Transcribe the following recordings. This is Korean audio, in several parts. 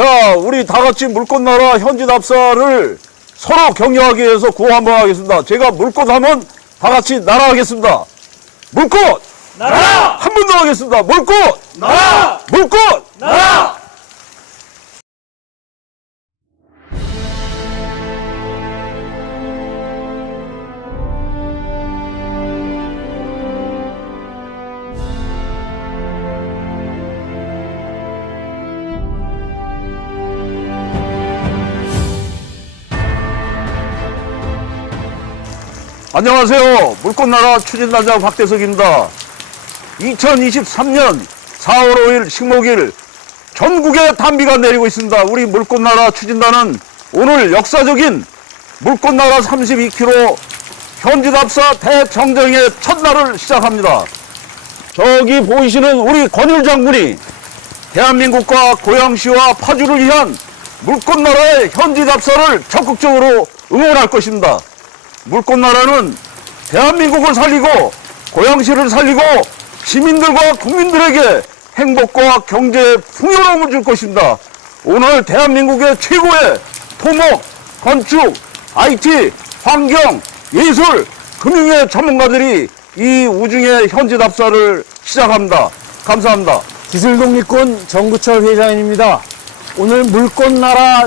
자, 우리 다 같이 물꽃나라 현지답사를 서로 격려하기 위해서 구호 한번 하겠습니다. 제가 물꽃 하면 다 같이 나라 하겠습니다. 물꽃! 나라! 한 번 더 하겠습니다. 물꽃! 나라! 물꽃! 나라! 안녕하세요. 물꽃나라 추진단장 박대석입니다. 2023년 4월 5일 식목일 전국에 단비가 내리고 있습니다. 우리 물꽃나라 추진단은 오늘 역사적인 물꽃나라 32km 현지답사 대정정의 첫날을 시작합니다. 저기 보이시는 우리 권율 장군이 대한민국과 고양시와 파주를 위한 물꽃나라의 현지답사를 적극적으로 응원할 것입니다. 물꽃나라는 대한민국을 살리고 고양시를 살리고 시민들과 국민들에게 행복과 경제 풍요로움을 줄 것입니다. 오늘 대한민국의 최고의 토목, 건축, IT, 환경, 예술, 금융의 전문가들이 이 우중의 현지답사를 시작합니다. 감사합니다. 기술독립군 정구철 회장입니다. 오늘 물꽃나라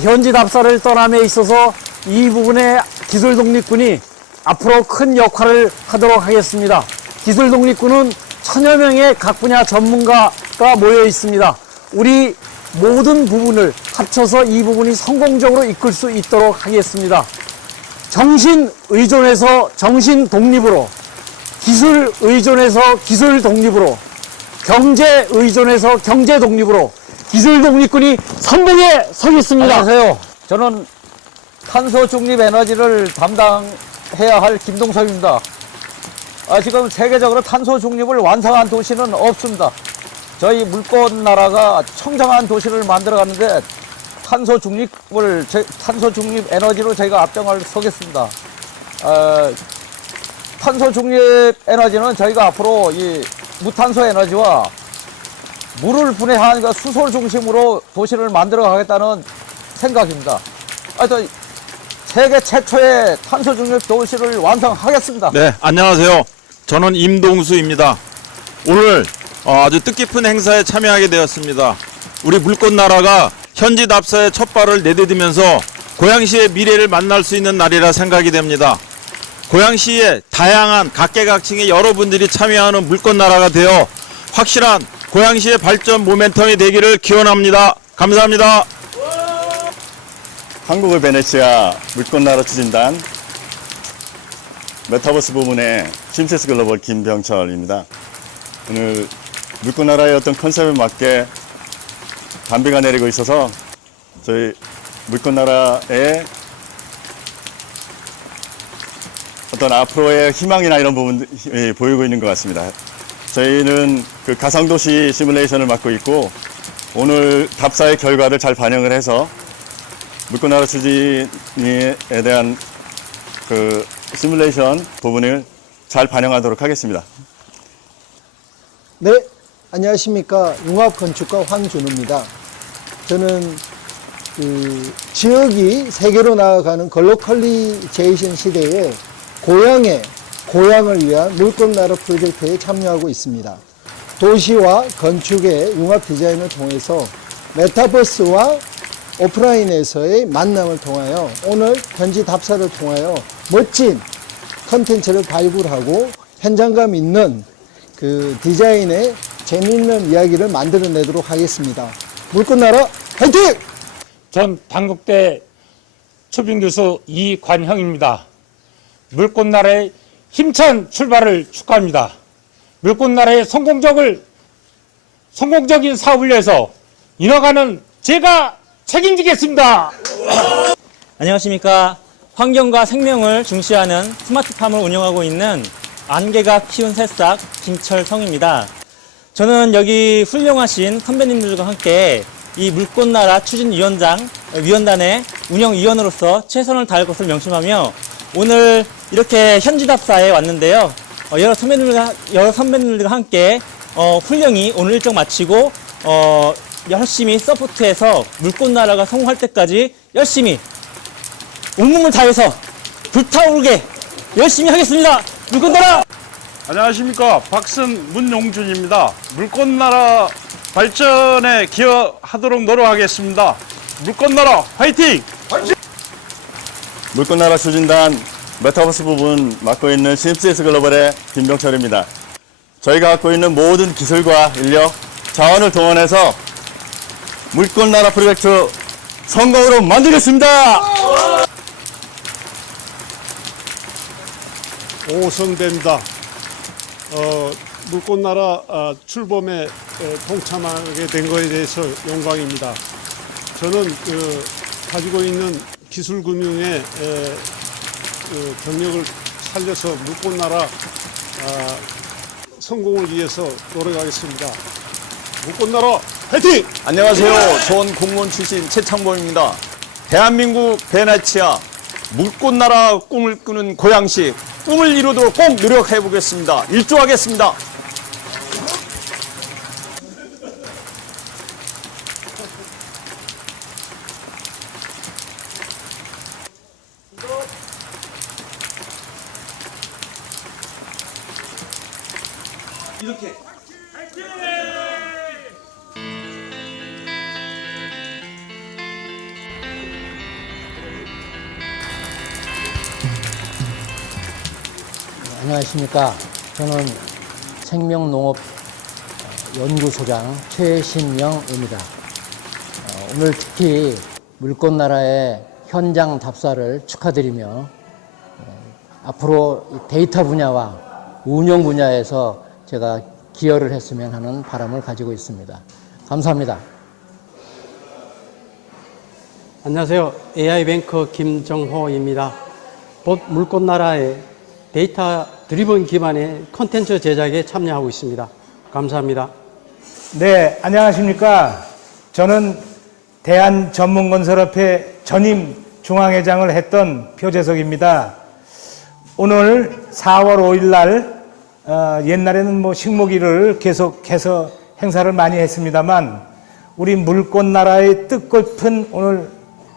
현지답사를 떠남에 있어서 이 부분에 기술독립군이 앞으로 큰 역할을 하도록 하겠습니다. 기술독립군은 천여 명의 각 분야 전문가가 모여 있습니다. 우리 모든 부분을 합쳐서 이 부분이 성공적으로 이끌 수 있도록 하겠습니다. 정신 의존에서 정신 독립으로, 기술 의존에서 기술 독립으로, 경제 의존에서 경제 독립으로 기술 독립군이 선봉에 서겠습니다. 안녕하세요. 저는 탄소 중립 에너지를 담당해야 할 김동석입니다. 지금 세계적으로 탄소 중립을 완성한 도시는 없습니다. 저희 물꽃나라가 청정한 도시를 만들어 갔는데 탄소 중립 에너지로 저희가 앞장을 서겠습니다. 탄소 중립 에너지는 저희가 앞으로 이 무탄소 에너지와 물을 분해한 수소 중심으로 도시를 만들어 가겠다는 생각입니다. 하여튼 세계 최초의 탄소 중립 도시를 완성하겠습니다. 네, 안녕하세요. 저는 임동수입니다. 오늘 아주 뜻깊은 행사에 참여하게 되었습니다. 우리 물꽃나라가 현지답사의 첫 발을 내디디면서 고양시의 미래를 만날 수 있는 날이라 생각이 됩니다. 고양시의 다양한 각계각층의 여러분들이 참여하는 물꽃나라가 되어 확실한 고양시의 발전 모멘텀이 되기를 기원합니다. 감사합니다. 한국의 베네치아 물꽃나라 추진단 메타버스 부문의 심세스 글로벌 김병철입니다. 오늘 물꽃나라의 어떤 컨셉에 맞게 단비가 내리고 있어서 저희 물꽃나라의 어떤 앞으로의 희망이나 이런 부분이 보이고 있는 것 같습니다. 저희는 그 가상도시 시뮬레이션을 맡고 있고 오늘 답사의 결과를 잘 반영을 해서 물꽃나라 추진에 대한 그 시뮬레이션 부분을 잘 반영하도록 하겠습니다. 네, 안녕하십니까. 융합건축가 황준우입니다. 저는 그 지역이 세계로 나아가는 글로컬리제이션 시대에 고향을 위한 물꽃나라 프로젝트에 참여하고 있습니다. 도시와 건축의 융합 디자인을 통해서 메타버스와 오프라인에서의 만남을 통하여 오늘 현지 답사를 통하여 멋진 컨텐츠를 발굴하고 현장감 있는 그 디자인의 재미있는 이야기를 만들어내도록 하겠습니다. 물꽃나라 화이팅! 전 단국대 초빙교수 이관형입니다. 물꽃나라의 힘찬 출발을 축하합니다. 물꽃나라의 성공적인 사업을 위해서 인허가는 제가 책임지겠습니다. 안녕하십니까. 환경과 생명을 중시하는 스마트팜을 운영하고 있는 안개가 키운 새싹 김철성입니다. 저는 여기 훌륭하신 선배님들과 함께 이 물꽃나라 추진위원단의 운영위원으로서 최선을 다할 것을 명심하며 오늘 이렇게 현지답사에 왔는데요. 여러 선배님들과 함께 훈령이 오늘 일정 마치고 열심히 서포트해서 물꽃나라가 성공할 때까지 열심히 온몸을 다해서 불타오르게 열심히 하겠습니다. 물꽃나라! 안녕하십니까. 박슨 문용준입니다. 물꽃나라 발전에 기여하도록 노력하겠습니다. 물꽃나라 화이팅! 물꽃나라 추진단 메타버스 부분 맡고 있는 심시스 글로벌의 김병철입니다. 저희가 갖고 있는 모든 기술과 인력, 자원을 동원해서 물꽃나라 프로젝트 성공으로 만들겠습니다. 오성대입니다. 물꽃나라 출범에 동참하게 된 것에 대해서 영광입니다. 저는 가지고 있는 기술금융의 경력을 살려서 물꽃나라 성공을 위해서 노력하겠습니다. 물꽃나라 화이팅! 안녕하세요. 전 공무원 출신 최창범입니다. 대한민국 베네치아 물꽃나라 꿈을 꾸는 고양시 꿈을 이루도록 꼭 노력해 보겠습니다. 일조하겠습니다. 안녕하십니까. 저는 생명농업연구소장 최신영입니다. 오늘 특히 물꽃나라의 현장 답사를 축하드리며 앞으로 데이터 분야와 운영 분야에서 제가 기여를 했으면 하는 바람을 가지고 있습니다. 감사합니다. 안녕하세요. AI뱅커 김정호입니다. 곧 물꽃나라의 데이터 드리븐 기반의 콘텐츠 제작에 참여하고 있습니다. 감사합니다. 네, 안녕하십니까. 저는 대한전문건설협회 전임 중앙회장을 했던 표재석입니다. 오늘 4월 5일 날 옛날에는 뭐 식목일을 계속해서 행사를 많이 했습니다만 우리 물꽃나라의 뜻깊은 오늘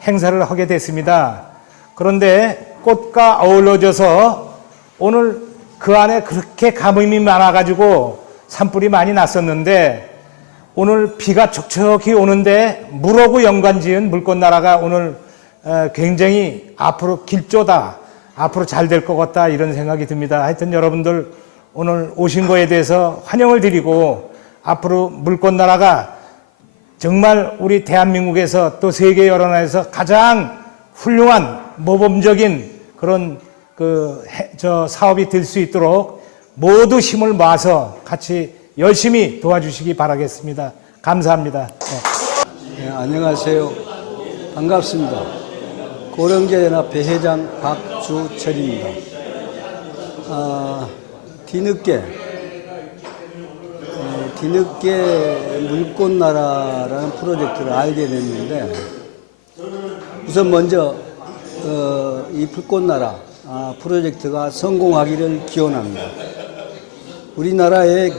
행사를 하게 됐습니다. 그런데 꽃과 어우러져서 오늘 그 안에 그렇게 가뭄이 많아가지고 산불이 많이 났었는데 오늘 비가 촉촉히 오는데 물하고 연관지은 물꽃나라가 오늘 굉장히 앞으로 길조다, 앞으로 잘 될 것 같다 이런 생각이 듭니다. 하여튼 여러분들 오늘 오신 거에 대해서 환영을 드리고 앞으로 물꽃나라가 정말 우리 대한민국에서 또 세계 여러 나라에서 가장 훌륭한 모범적인 그런 사업이 될 수 있도록 모두 힘을 모아서 같이 열심히 도와주시기 바라겠습니다. 감사합니다. 네, 안녕하세요. 반갑습니다. 고령제연합회 회장 박주철입니다. 뒤늦게 물꽃나라라는 프로젝트를 알게 됐는데 우선 먼저 이 불꽃나라 프로젝트가 성공하기를 기원합니다. 우리나라에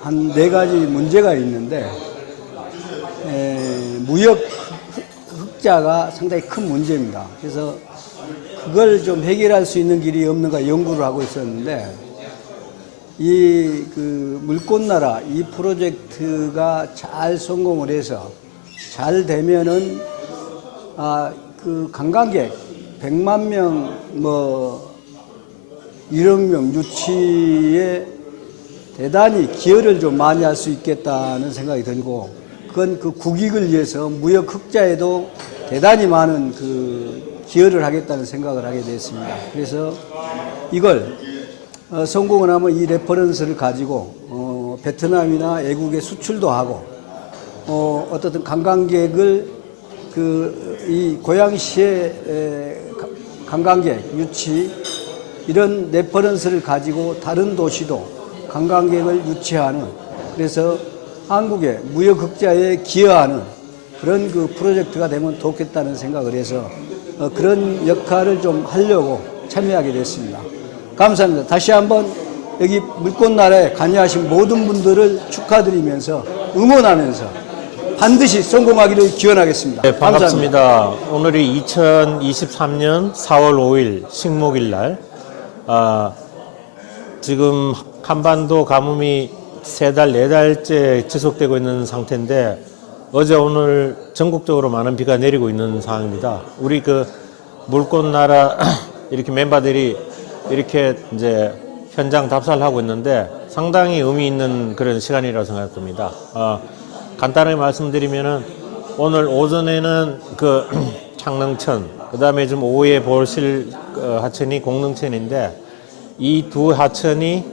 한 4가지 문제가 있는데 무역 흑자가 상당히 큰 문제입니다. 그래서 그걸 좀 해결할 수 있는 길이 없는가 연구를 하고 있었는데 이 물꽃나라 이 프로젝트가 잘 성공을 해서 잘 되면은 관광객 100만 명 1억 명 유치에 대단히 기여를 좀 많이 할 수 있겠다는 생각이 들고 그건 국익을 위해서 무역 흑자에도 대단히 많은 기여를 하겠다는 생각을 하게 됐습니다. 그래서 이걸 성공을 하면 이 레퍼런스를 가지고 베트남이나 외국에 수출도 하고 어떻든 관광객을 이 고양시의 관광객 유치 이런 레퍼런스를 가지고 다른 도시도 관광객을 유치하는 그래서 한국의 무역 흑자에 기여하는 그런 프로젝트가 되면 좋겠다는 생각을 해서 그런 역할을 좀 하려고 참여하게 됐습니다. 감사합니다. 다시 한번 여기 물꽃나라에 관여하신 모든 분들을 축하드리면서 응원하면서 반드시 성공하기를 기원하겠습니다. 네, 반갑습니다. 오늘이 2023년 4월 5일 식목일 날, 지금 한반도 가뭄이 3달, 4달째 지속되고 있는 상태인데 어제 오늘 전국적으로 많은 비가 내리고 있는 상황입니다. 우리 그 물꽃나라 이렇게 멤버들이 이렇게 이제 현장 답사를 하고 있는데 상당히 의미 있는 그런 시간이라고 생각됩니다. 간단하게 말씀드리면은 오늘 오전에는 그 창릉천, 그 다음에 좀 오후에 보실 하천이 공릉천인데 이 두 하천이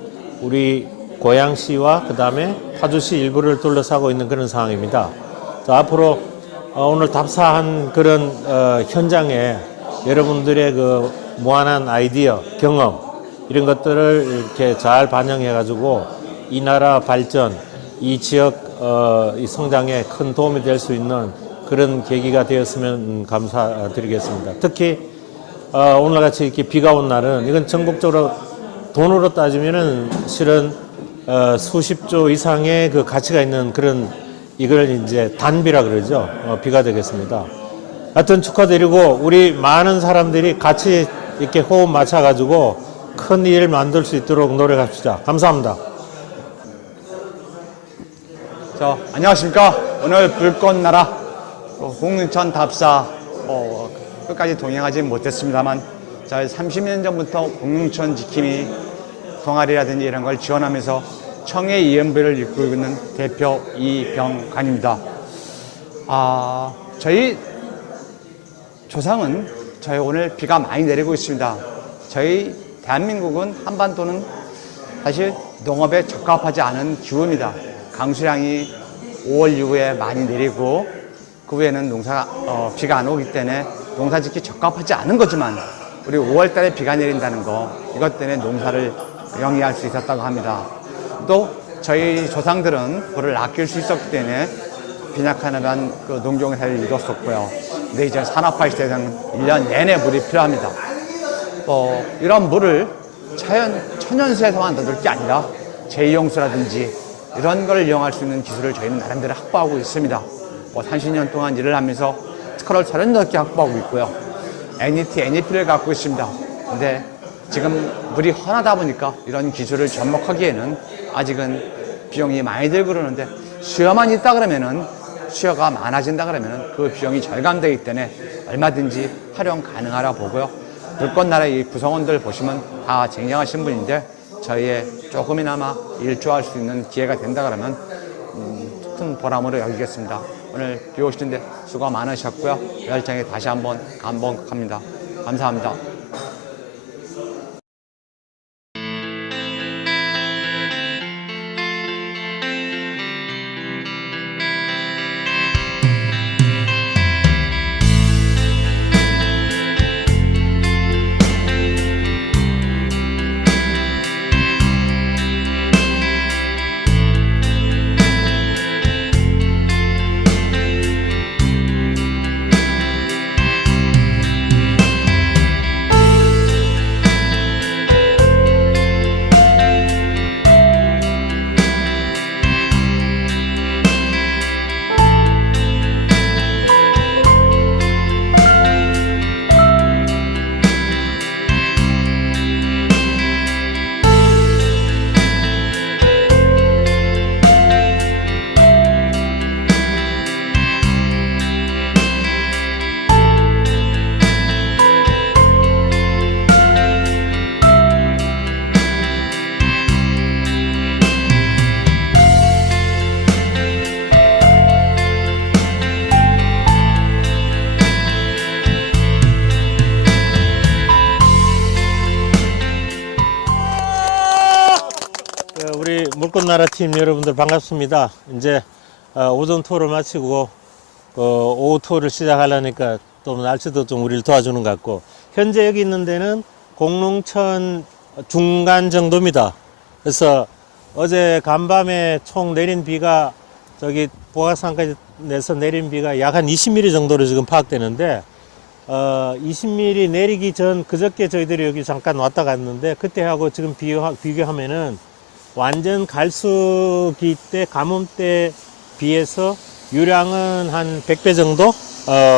우리 고양시와 그 다음에 파주시 일부를 둘러싸고 있는 그런 상황입니다. 자, 앞으로 오늘 답사한 그런 현장에 여러분들의 그 무한한 아이디어, 경험 이런 것들을 이렇게 잘 반영해 가지고 이 나라 발전, 이 지역 이 성장에 큰 도움이 될 수 있는 그런 계기가 되었으면 감사드리겠습니다. 특히 오늘같이 이렇게 비가 온 날은 이건 전국적으로 돈으로 따지면은 실은 수십조 이상의 그 가치가 있는 그런 이걸 이제 단비라 그러죠. 비가 되겠습니다. 하여튼 축하드리고 우리 많은 사람들이 같이 이렇게 호흡 맞춰가지고 큰 일을 만들 수 있도록 노력합시다. 감사합니다. 안녕하십니까. 오늘 물꽃나라 공릉천 답사 끝까지 동행하지 못했습니다만 저희 30년 전부터 공릉천 지킴이 동아리라든지 이런 걸 지원하면서 청해 이연배를 이끌고 있는 대표 이병관입니다. 저희 조상은 저희 오늘 비가 많이 내리고 있습니다. 저희 대한민국은 한반도는 사실 농업에 적합하지 않은 기후입니다. 강수량이 5월 이후에 많이 내리고 그 후에는 비가 안 오기 때문에 농사 짓기 적합하지 않은 거지만 우리 5월 달에 비가 내린다는 거 이것 때문에 농사를 영위할 수 있었다고 합니다. 또 저희 조상들은 물을 아낄 수 있었기 때문에 빈약한 그 농경사를 이뤘었고요. 근데 이제 산업화 시대에는 1년 내내 물이 필요합니다. 이런 물을 천연수에서만 넣을 게 아니라 제2용수라든지 이런 걸 이용할 수 있는 기술을 저희는 나름대로 확보하고 있습니다. 30년 동안 일을 하면서 특허를 30개 확보하고 있고요. NEP를 갖고 있습니다. 근데 지금 물이 헌하다 보니까 이런 기술을 접목하기에는 아직은 비용이 많이 들고 그러는데 수요만 있다 그러면은 수요가 많아진다 그러면은 그 비용이 절감되기 때문에 얼마든지 활용 가능하라 보고요. 물꽃나라 이 구성원들 보시면 다 쟁쟁하신 분인데 저희의 조금이나마 일조할 수 있는 기회가 된다 그러면 큰 보람으로 여기겠습니다. 오늘 비 오시는데 수고 많으셨고요. 열정에 다시 한번 감복합니다. 감사합니다. 우리 물꽃나라 팀 여러분들 반갑습니다. 이제 오전 투어를 마치고 오후 투어를 시작하려니까 또 날씨도 좀 우리를 도와주는 것 같고, 현재 여기 있는 데는 공릉천 중간 정도입니다. 그래서 어제 간밤에 총 내린 비가 저기 보각산까지 내서 내린 비가 약 한 20mm 정도로 지금 파악되는데 20mm 내리기 전 그저께 저희들이 여기 잠깐 왔다 갔는데 그때하고 지금 비교하면은 완전 갈수기 때 가뭄 때 비해서 유량은 한 100배 정도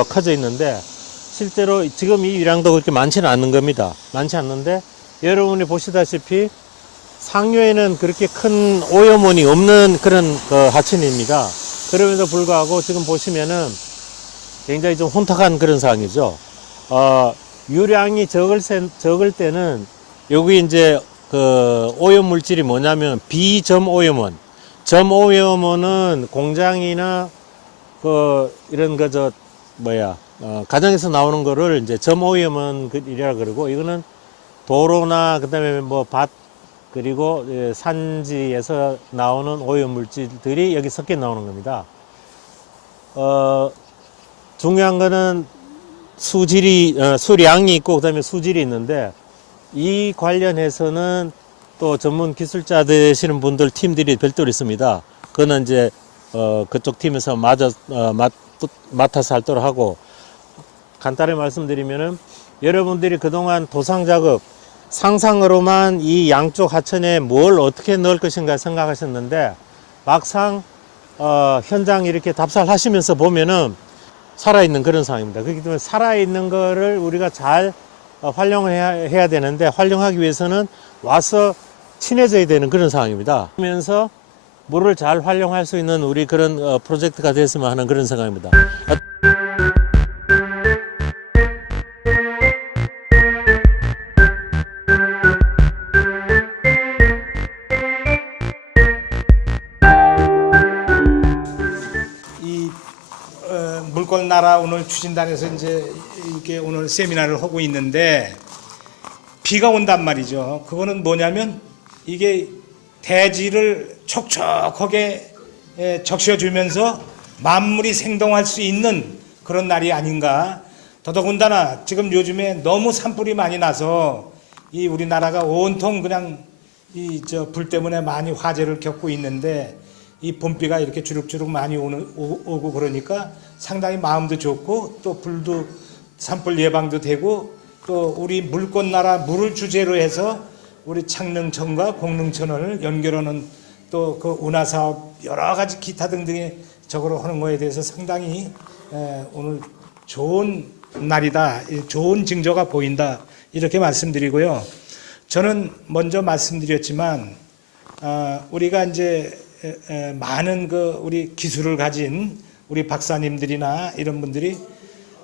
커져 있는데 실제로 지금 이 유량도 그렇게 많지는 않는 겁니다. 많지 않는데 여러분이 보시다시피 상류에는 그렇게 큰 오염원이 없는 그런 하천입니다. 그럼에도 불구하고 지금 보시면은 굉장히 좀 혼탁한 그런 상황이죠. 유량이 적을 때는 여기 이제 그 오염 물질이 뭐냐면 비점오염원. 점오염원은 공장이나 이런 가정에서 나오는 거를 이제 점오염원이라 그러고, 이거는 도로나 그다음에 뭐 밭 그리고 산지에서 나오는 오염 물질들이 여기 섞여 나오는 겁니다. 중요한 거는 수량이 있고 그다음에 수질이 있는데, 이 관련해서는 또 전문 기술자 되시는 분들 팀들이 별도로 있습니다. 그거는 이제 그쪽 팀에서 맡아서 하도록 하고, 간단히 말씀드리면은 여러분들이 그동안 도상 작업 상상으로만 이 양쪽 하천에 뭘 어떻게 넣을 것인가 생각하셨는데, 막상 현장 이렇게 답사를 하시면서 보면은 살아있는 그런 상황입니다. 그렇기 때문에 살아있는 거를 우리가 잘 활용을 해야 되는데, 활용하기 위해서는 와서 친해져야 되는 그런 상황입니다. 그러면서 물을 잘 활용할 수 있는 우리 그런 프로젝트가 됐으면 하는 그런 생각입니다. 물꽃나라 오늘 추진단에서 이제 이렇게 오늘 세미나를 하고 있는데, 비가 온단 말이죠. 그거는 뭐냐면 이게 대지를 촉촉하게 적셔주면서 만물이 생동할 수 있는 그런 날이 아닌가. 더더군다나 지금 요즘에 너무 산불이 많이 나서 이 우리나라가 온통 그냥 불 때문에 많이 화재를 겪고 있는데, 이 봄비가 이렇게 주룩주룩 많이 오고 그러니까 상당히 마음도 좋고, 또 불도 산불 예방도 되고, 또 우리 물꽃나라 물을 주제로 해서 우리 창릉천과 공릉천을 연결하는 또 그 운하사업 여러 가지 기타 등등의 적으로 하는 거에 대해서 상당히 오늘 좋은 날이다, 좋은 징조가 보인다, 이렇게 말씀드리고요. 저는 먼저 말씀드렸지만 우리가 이제 많은 우리 기술을 가진 우리 박사님들이나 이런 분들이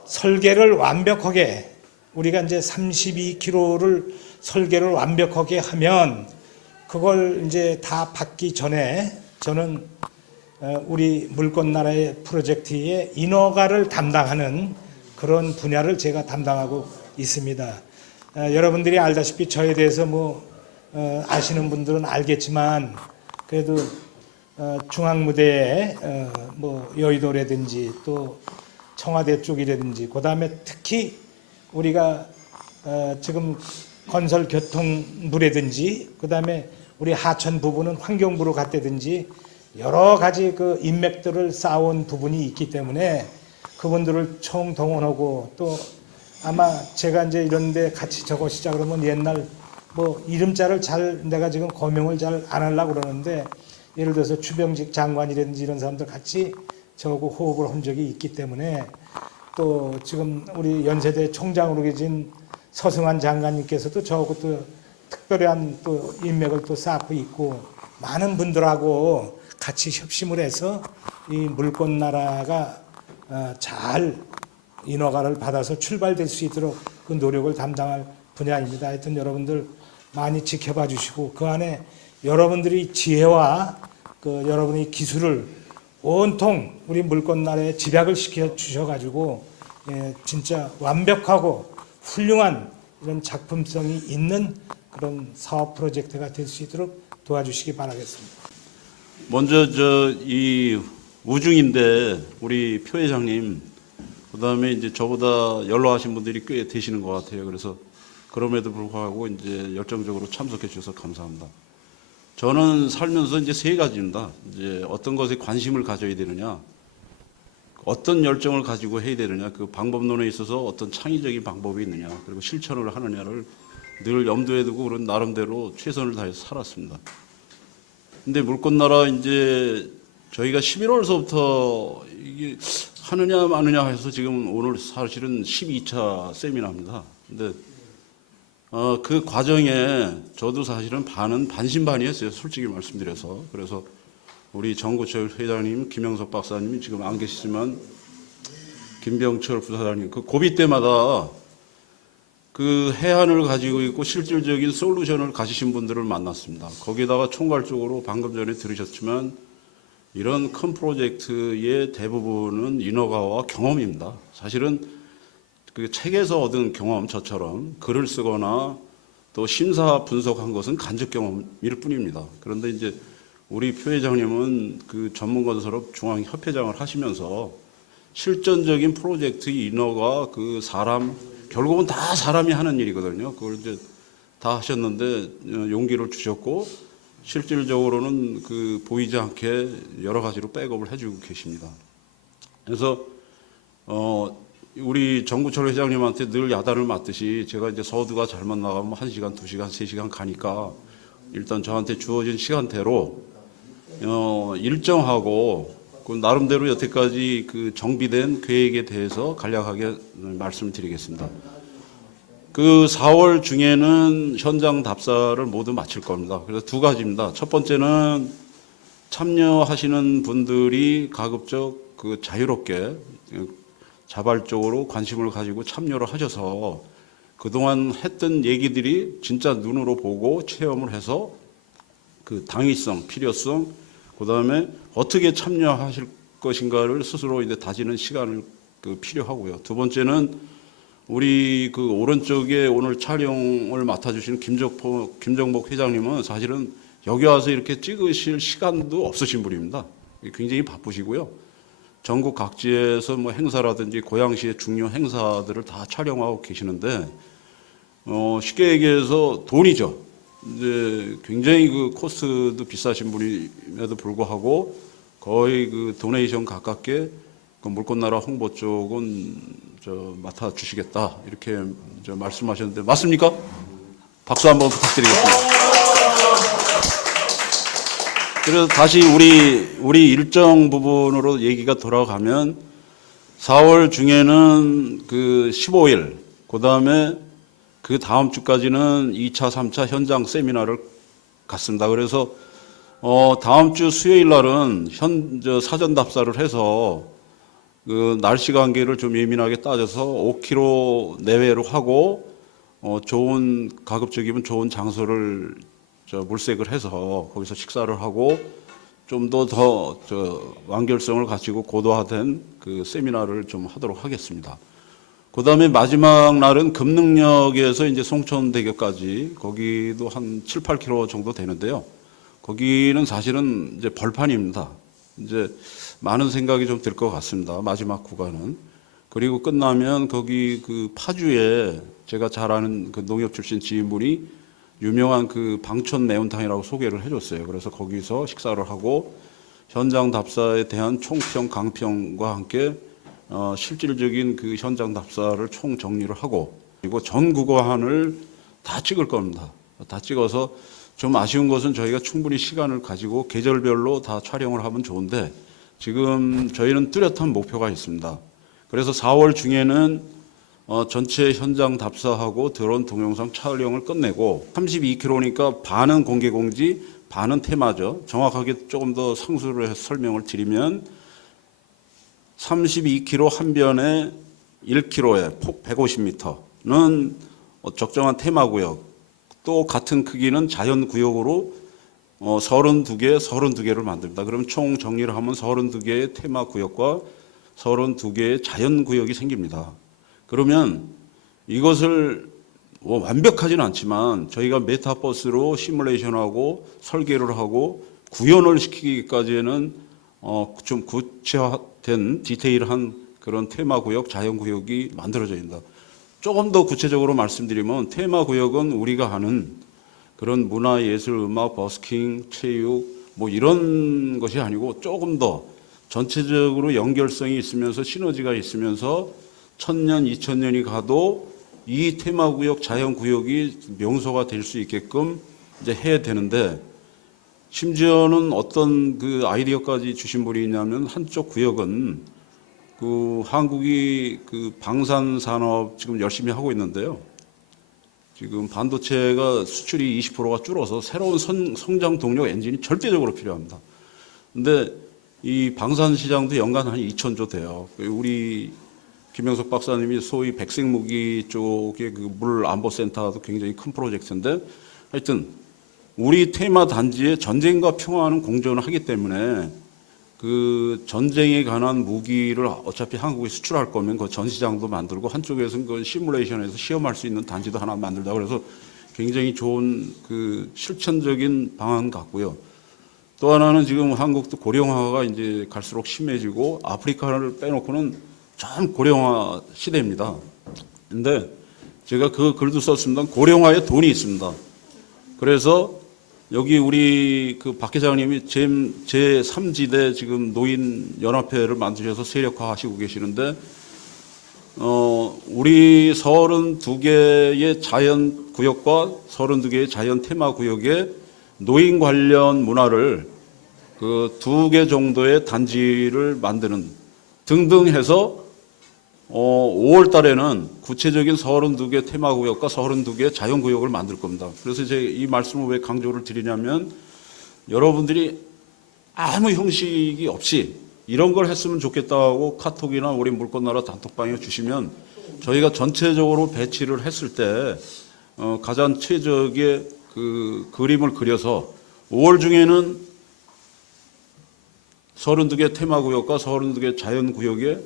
설계를 완벽하게, 우리가 이제 32km를 설계를 완벽하게 하면 그걸 이제 다 받기 전에 저는 우리 물꽃나라의 프로젝트의 인허가를 담당하는 그런 분야를 제가 담당하고 있습니다. 여러분들이 알다시피 저에 대해서 아시는 분들은 알겠지만, 그래도 중앙무대에 여의도라든지 또 청와대 쪽이라든지, 그 다음에 특히 우리가 지금 건설교통부라든지, 그 다음에 우리 하천 부분은 환경부로 갔다든지 여러 가지 그 인맥들을 쌓아온 부분이 있기 때문에 그분들을 총동원하고, 또 아마 제가 이제 이런데 같이 적으시자 그러면 옛날 이름자를 내가 지금 거명을 잘 안 하려고 그러는데, 예를 들어서 추병직 장관이라든지 이런 사람들 같이 저하고 호흡을 한 적이 있기 때문에, 또 지금 우리 연세대 총장으로 계신 서승환 장관님께서도 저하고 또 특별한 또 인맥을 또 쌓고 있고, 많은 분들하고 같이 협심을 해서 이 물꽃나라가 잘 인허가를 받아서 출발될 수 있도록 그 노력을 담당할 분야입니다. 하여튼 여러분들 많이 지켜봐 주시고, 그 안에 여러분들이 지혜와 여러분의 기술을 온통 우리 물꽃나라에 집약을 시켜 주셔가지고 진짜 완벽하고 훌륭한 이런 작품성이 있는 그런 사업 프로젝트가 될 수 있도록 도와주시기 바라겠습니다. 먼저 이 우중인데 우리 표 회장님, 그다음에 이제 저보다 연로하신 분들이 꽤 되시는 것 같아요. 그래서 그럼에도 불구하고 이제 열정적으로 참석해 주셔서 감사합니다. 저는 살면서 이제 세 가지입니다. 이제 어떤 것에 관심을 가져야 되느냐, 어떤 열정을 가지고 해야 되느냐, 그 방법론에 있어서 어떤 창의적인 방법이 있느냐, 그리고 실천을 하느냐를 늘 염두에 두고 그런 나름대로 최선을 다해서 살았습니다. 근데 물꽃나라 이제 저희가 11월서부터 이게 하느냐 마느냐 해서 지금 오늘 사실은 12차 세미나입니다. 근데 그 과정에 저도 사실은 반은 반신반의했어요. 솔직히 말씀드려서. 그래서 우리 정구철 회장님, 김영석 박사님이 지금 안 계시지만 김병철 부사장님 그 고비 때마다 그 해안을 가지고 있고 실질적인 솔루션을 가지신 분들을 만났습니다. 거기다가 총괄적으로 방금 전에 들으셨지만 이런 큰 프로젝트의 대부분은 인허가와 경험입니다. 사실은 그 책에서 얻은 경험 저처럼 글을 쓰거나 또 심사 분석한 것은 간접 경험일 뿐입니다. 그런데 이제 우리 표 회장님은 그 전문건설업 중앙협회장을 하시면서 실전적인 프로젝트 인허가 그 사람 결국은 다 사람이 하는 일이거든요. 그걸 이제 다 하셨는데 용기를 주셨고 실질적으로는 그 보이지 않게 여러 가지로 백업을 해주고 계십니다. 그래서 우리 정구철 회장님한테 늘 야단을 맞듯이 제가 이제 서두가 잘못 나가면 1시간, 2시간, 3시간 가니까 일단 저한테 주어진 시간대로 일정하고 그 나름대로 여태까지 그 정비된 계획에 대해서 간략하게 말씀을 드리겠습니다. 그 4월 중에는 현장 답사를 모두 마칠 겁니다. 그래서 두 가지입니다. 첫 번째는 참여하시는 분들이 가급적 그 자유롭게 자발적으로 관심을 가지고 참여를 하셔서 그동안 했던 얘기들이 진짜 눈으로 보고 체험을 해서 그 당위성, 필요성, 그 다음에 어떻게 참여하실 것인가를 스스로 이제 다지는 시간을 필요하고요. 두 번째는 우리 그 오른쪽에 오늘 촬영을 맡아주신 김정복 회장님은 사실은 여기 와서 이렇게 찍으실 시간도 없으신 분입니다. 굉장히 바쁘시고요. 전국 각지에서 뭐 행사라든지 고양시의 중요 행사들을 다 촬영하고 계시는데, 쉽게 얘기해서 돈이죠. 이제 굉장히 그 코스트도 비싸신 분임에도 불구하고 거의 그 도네이션 가깝게 그 물꽃나라 홍보 쪽은 맡아 주시겠다 이렇게 말씀하셨는데 맞습니까? 박수 한번 부탁드리겠습니다. 그래서 다시 우리 일정 부분으로 얘기가 돌아가면 4월 중에는 그 15일, 그 다음에 그 다음 주까지는 2차, 3차 현장 세미나를 갖습니다. 그래서 다음 주 수요일 날은 사전 답사를 해서 그 날씨 관계를 좀 예민하게 따져서 5km 내외로 하고 좋은 가급적이면 좋은 장소를 물색을 해서 거기서 식사를 하고 좀 더 완결성을 가지고 고도화된 그 세미나를 좀 하도록 하겠습니다. 그 다음에 마지막 날은 금능역에서 이제 송천대교까지 거기도 한 7, 8km 정도 되는데요. 거기는 사실은 이제 벌판입니다. 이제 많은 생각이 좀 들 것 같습니다. 마지막 구간은. 그리고 끝나면 거기 그 파주에 제가 잘 아는 그 농협 출신 지인분이 유명한 그 방촌 매운탕이라고 소개를 해줬어요. 그래서 거기서 식사를 하고 현장 답사에 대한 총평, 강평과 함께 실질적인 그 현장 답사를 총 정리를 하고 그리고 전 구간을 다 찍을 겁니다. 다 찍어서 좀 아쉬운 것은 저희가 충분히 시간을 가지고 계절별로 다 촬영을 하면 좋은데 지금 저희는 뚜렷한 목표가 있습니다. 그래서 4월 중에는 전체 현장 답사하고 드론 동영상 촬영을 끝내고 32km니까 반은 공개공지, 반은 테마죠. 정확하게 조금 더 상수를 해서 설명을 드리면 32km 한 변에 1km에 폭 150m는 적정한 테마구역, 또 같은 크기는 자연구역으로 32개를 만듭니다. 그럼 총 정리를 하면 32개의 테마구역과 32개의 자연구역이 생깁니다. 그러면 이것을 완벽하지는 않지만 저희가 메타버스로 시뮬레이션하고 설계를 하고 구현을 시키기까지는 좀 구체화된 디테일한 그런 테마구역, 자연구역이 만들어져야 된다. 조금 더 구체적으로 말씀드리면 테마구역은 우리가 하는 그런 문화, 예술, 음악, 버스킹, 체육 뭐 이런 것이 아니고 조금 더 전체적으로 연결성이 있으면서 시너지가 있으면서 1000년, 2000년이 가도 이 테마구역, 자연구역이 명소가 될 수 있게끔 이제 해야 되는데 심지어는 어떤 그 아이디어까지 주신 분이 있냐면 한쪽 구역은 그 한국이 그 방산 산업 지금 열심히 하고 있는데요. 지금 반도체가 수출이 20%가 줄어서 새로운 성장 동력 엔진이 절대적으로 필요합니다. 근데 이 방산 시장도 연간 한 2,000조 돼요. 우리 김영석 박사님이 소위 백색무기 쪽의 그 물 안보 센터도 굉장히 큰 프로젝트인데 하여튼 우리 테마 단지에 전쟁과 평화는 공존을 하기 때문에 그 전쟁에 관한 무기를 어차피 한국에 수출할 거면 그 전시장도 만들고 한쪽에서는 그 시뮬레이션에서 시험할 수 있는 단지도 하나 만들자 그래서 굉장히 좋은 그 실천적인 방안 같고요. 또 하나는 지금 한국도 고령화가 이제 갈수록 심해지고 아프리카를 빼놓고는 참 고령화 시대입니다. 근데 제가 그 글도 썼습니다. 고령화에 돈이 있습니다. 그래서 여기 우리 그 박 회장님이 제3지대 지금 노인 연합회를 만드셔서 세력화 하시고 계시는데, 우리 32개의 자연 구역과 32개의 자연 테마 구역에 노인 관련 문화를 그 2개 정도의 단지를 만드는 등등 해서 5월 달에는 구체적인 32개 테마구역과 32개 자연구역을 만들 겁니다. 그래서 제가 이 말씀을 왜 강조를 드리냐면 여러분들이 아무 형식이 없이 이런 걸 했으면 좋겠다고 카톡이나 우리 물꽃나라 단톡방에 주시면 저희가 전체적으로 배치를 했을 때 가장 최적의 그 그림을 그려서 5월 중에는 32개 테마구역과 32개 자연구역에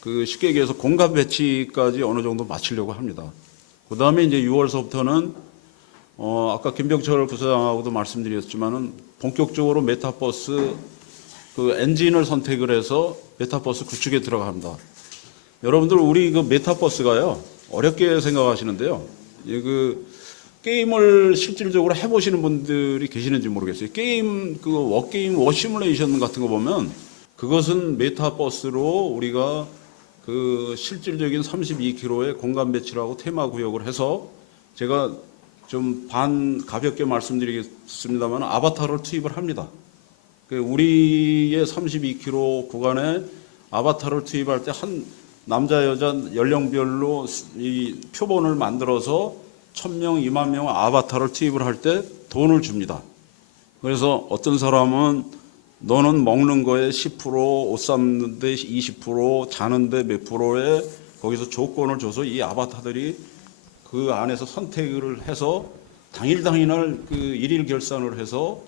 그 쉽게 얘기해서 공간 배치까지 어느 정도 마치려고 합니다. 그 다음에 이제 6월서부터는 아까 김병철 부사장하고도 말씀드렸지만은 본격적으로 메타버스 그 엔진을 선택을 해서 메타버스 구축에 들어갑니다. 여러분들 우리 그 메타버스가요 어렵게 생각하시는데요. 그 게임을 실질적으로 해보시는 분들이 계시는지 모르겠어요. 게임 그 워게임 워시뮬레이션 같은 거 보면 그것은 메타버스로 우리가 그 실질적인 32km의 공간 배치라고 테마 구역을 해서 제가 좀 가볍게 말씀드리겠습니다만 아바타를 투입을 합니다. 우리의 32km 구간에 아바타를 투입할 때 한 남자 여자 연령별로 이 표본을 만들어서 1,000명, 2만 명 아바타를 투입을 할 때 돈을 줍니다. 그래서 어떤 사람은 너는 먹는 거에 10%, 옷 샀는데 20%, 자는데 몇 프로에 거기서 조건을 줘서 이 아바타들이 그 안에서 선택을 해서 당일날 그 일일 결산을 해서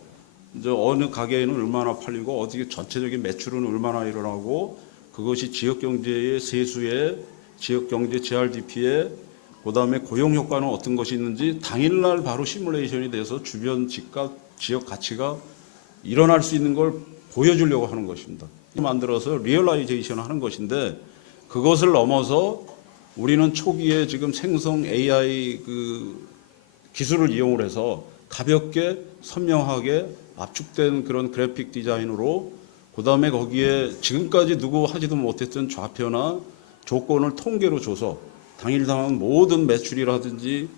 이제 어느 가게에는 얼마나 팔리고 어디 전체적인 매출은 얼마나 일어나고 그것이 지역 경제의 세수에 지역 경제 GRDP에 그다음에 고용 효과는 어떤 것이 있는지 당일날 바로 시뮬레이션이 돼서 주변 집값, 지역 가치가 일어날 수 있는 걸 보여주려고 하는 것입니다. 만들어서 리얼라이제이션 하는 것인데 그것을 넘어서 우리는 초기에 지금 생성 AI 그 기술을 이용을 해서 가볍게 선명하게 압축된 그런 그래픽 디자인으로 그다음에 거기에 지금까지 누구 하지도 못했던 좌표나 조건을 통계로 줘서 당일당한 모든 매출이라든지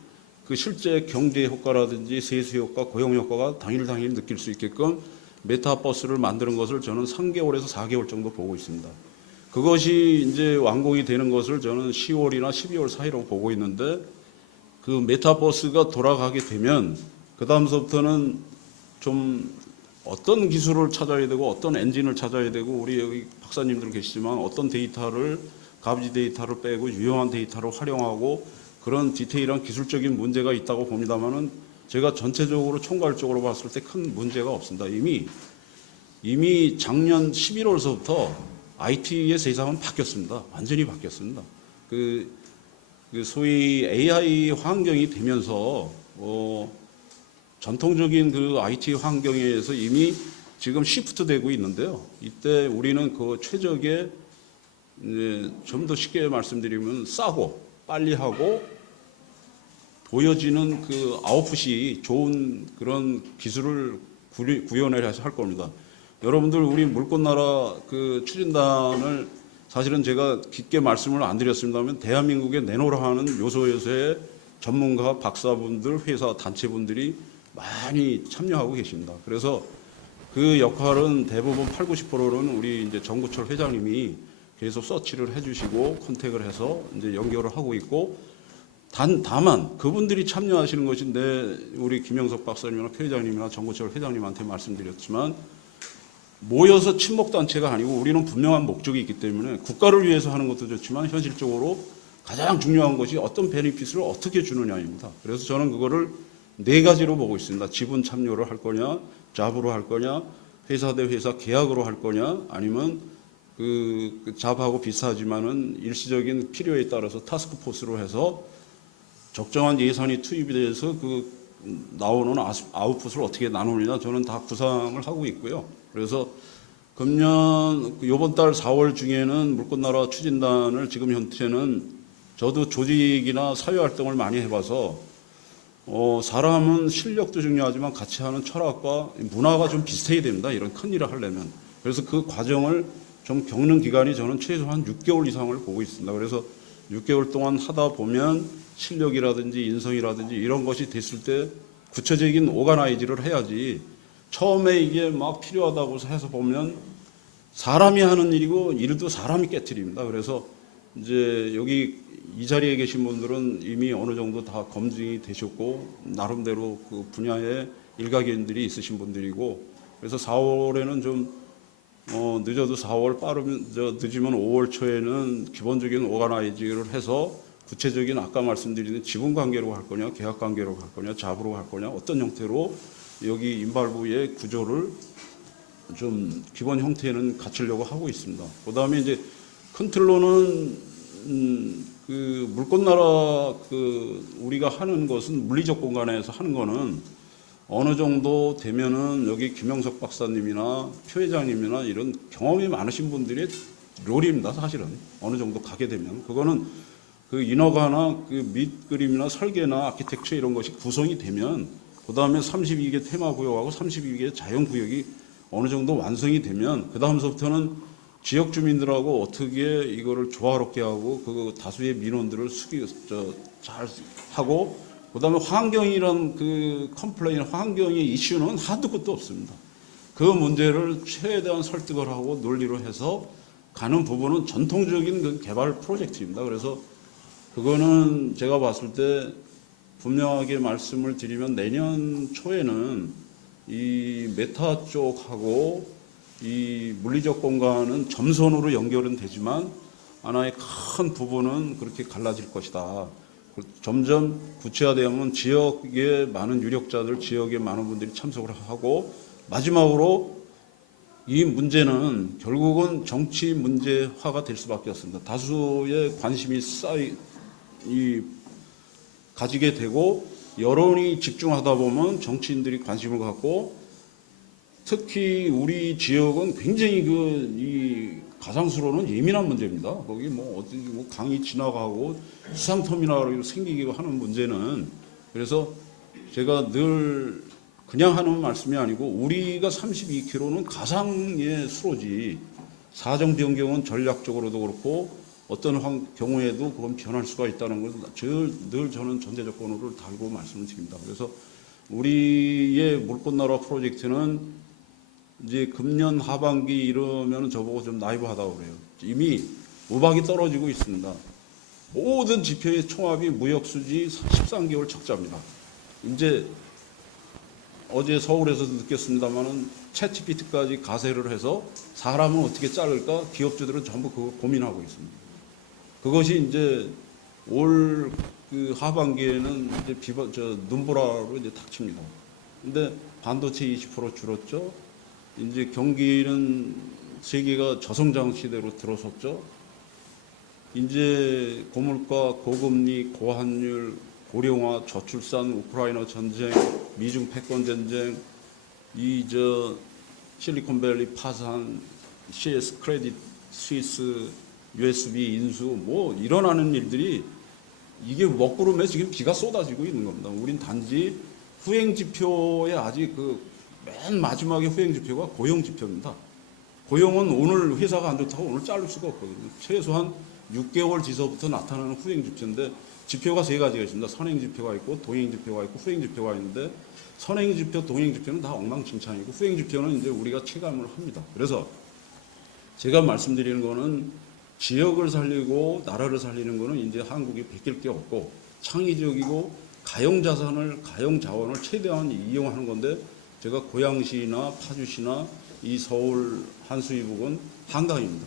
그 실제 경제 효과라든지 세수 효과, 고용 효과가 당일 느낄 수 있게끔 메타버스를 만드는 것을 저는 3개월에서 4개월 정도 보고 있습니다. 그것이 이제 완공이 되는 것을 저는 10월이나 12월 사이로 보고 있는데 그 메타버스가 돌아가게 되면 그 다음서부터는 좀 어떤 기술을 찾아야 되고 어떤 엔진을 찾아야 되고 우리 여기 박사님들 계시지만 어떤 데이터를 값지 데이터를 빼고 유용한 데이터를 활용하고 그런 디테일한 기술적인 문제가 있다고 봅니다만은 제가 전체적으로 총괄적으로 봤을 때 큰 문제가 없습니다. 이미 작년 11월서부터 IT의 세상은 바뀌었습니다. 완전히 바뀌었습니다. 그 소위 AI 환경이 되면서 전통적인 그 IT 환경에서 이미 지금 시프트 되고 있는데요. 이때 우리는 그 최적의 좀 더 쉽게 말씀드리면 싸고 빨리 하고 보여지는 그 아웃풋이 좋은 그런 기술을 구현해서 할 겁니다. 여러분들 우리 물꽃나라 그 추진단을 사실은 제가 깊게 말씀을 안 드렸습니다만 대한민국에 내놓으라 하는 요소요소의 전문가, 박사분들, 회사, 단체분들이 많이 참여하고 계십니다. 그래서 그 역할은 대부분 80~90%는 우리 이제 정구철 회장님이 계속 서치를 해주시고 컨택을 해서 이제 연결을 하고 있고, 다만 그분들이 참여하시는 것인데 우리 김영석 박사님이나 표 회장님이나 정구철 회장님한테 말씀드렸지만, 모여서 친목단체가 아니고 우리는 분명한 목적이 있기 때문에 국가를 위해서 하는 것도 좋지만 현실적으로 가장 중요한 것이 어떤 베네핏을 어떻게 주느냐입니다. 그래서 저는 그거를 4가지로 보고 있습니다. 지분 참여를 할 거냐, 잡으로 할 거냐, 회사 대 회사 계약으로 할 거냐, 아니면 그 잡하고 비슷하지만은 일시적인 필요에 따라서 타스크포스로 해서 적정한 예산이 투입이 돼서 그 나오는 아웃풋을 어떻게 나누느냐, 저는 다 구상을 하고 있고요. 그래서 이번 달 4월 중에는 물꽃나라 추진단을 지금 현재는 저도 조직이나 사회활동을 많이 해봐서 사람은 실력도 중요하지만 같이 하는 철학과 문화가 좀 비슷해야 됩니다. 이런 큰 일을 하려면. 그래서 그 과정을 좀 겪는 기간이 저는 최소한 6개월 이상을 보고 있습니다. 그래서 6개월 동안 하다 보면 실력이라든지 인성이라든지 이런 것이 됐을 때 구체적인 오가나이즈를 해야지, 처음에 이게 막 필요하다고 해서 보면 사람이 하는 일이고 일도 사람이 깨트립니다. 그래서 이제 여기 이 자리에 계신 분들은 이미 어느 정도 다 검증이 되셨고 나름대로 그 분야에 일가견들이 있으신 분들이고, 그래서 4월에는 좀 늦어도 4월, 늦으면 5월 초에는 기본적인 오가나이즈를 해서 구체적인 아까 말씀드린 지분 관계로 할 거냐, 계약 관계로 할 거냐, 잡으로 할 거냐, 어떤 형태로 여기 인발부의 구조를 좀 기본 형태는 갖추려고 하고 있습니다. 그 다음에 이제 큰 틀로는 그 물꽃나라 우리가 하는 것은 물리적 공간에서 하는 거는 어느 정도 되면은 여기 김영석 박사님이나 표 회장님이나 이런 경험이 많으신 분들의 롤입니다. 사실은 어느 정도 가게 되면 그거는 그 인허가나 그 밑그림이나 설계나 아키텍처 이런 것이 구성이 되면, 그 다음에 32개 테마구역하고 32개 자연구역이 어느 정도 완성이 되면 그 다음서부터는 지역 주민들하고 어떻게 이거를 조화롭게 하고 그 다수의 민원들을 잘 하고, 그 다음에 환경이란 그 컴플레인, 환경의 이슈는 한두 끝도 없습니다. 그 문제를 최대한 설득을 하고 논리로 해서 가는 부분은 전통적인 그 개발 프로젝트입니다. 그래서 그거는 제가 봤을 때 분명하게 말씀을 드리면 내년 초에는 이 메타 쪽하고 이 물리적 공간은 점선으로 연결은 되지만 하나의 큰 부분은 그렇게 갈라질 것이다. 점점 구체화되면 지역의 많은 유력자들, 지역의 많은 분들이 참석을 하고, 마지막으로 이 문제는 결국은 정치 문제화가 될 수밖에 없습니다. 다수의 관심이 가지게 되고 여론이 집중하다 보면 정치인들이 관심을 갖고, 특히 우리 지역은 굉장히 이 가상수로는 예민한 문제입니다. 거기 어디 강이 지나가고 수상터미널이 생기기도 하는 문제는, 그래서 제가 늘 그냥 하는 말씀이 아니고 우리가 32km는 가상의 수로지 사정 변경은 전략적으로도 그렇고 어떤 경우에도 그건 변할 수가 있다는 것을 늘 저는 전제 조건으로 달고 말씀을 드립니다. 그래서 우리의 물꽃나라 프로젝트는 이제 금년 하반기 이러면 저보고 좀 나이브하다고 그래요. 이미 우박이 떨어지고 있습니다. 모든 지표의 총합이 무역수지 13개월 적자입니다. 이제 어제 서울에서 느꼈습니다만은 챗GPT까지 가세를 해서 사람은 어떻게 자를까 기업주들은 전부 그거 고민하고 있습니다. 그것이 이제 올 그 하반기에는 이제 눈보라로 이제 닥칩니다. 근데 반도체 20% 줄었죠. 이제 경기는 세계가 저성장 시대로 들어섰죠. 이제 고물가, 고금리, 고환율, 고령화, 저출산, 우크라이나 전쟁, 미중 패권 전쟁, 실리콘밸리 파산, CS 크레딧 스위스, USB 인수 일어나는 일들이 이게 먹구름에 지금 비가 쏟아지고 있는 겁니다. 우린 단지 후행 지표에 아직 맨 마지막에 후행 지표가 고용 지표입니다. 고용은 오늘 회사가 안 좋다고 오늘 자를 수가 없거든요. 최소한 6개월 뒤서부터 나타나는 후행 지표인데 지표가 세 가지가 있습니다. 선행 지표가 있고 동행 지표가 있고 후행 지표가 있는데 선행 지표, 동행 지표는 다 엉망진창이고 후행 지표는 이제 우리가 체감을 합니다. 그래서 제가 말씀드리는 거는 지역을 살리고 나라를 살리는 거는 이제 한국이 베낄 게 없고 창의적이고 가용 자산을, 가용 자원을 최대한 이용하는 건데 제가 고양시나 파주시나 이 서울 한수이북은 한강입니다.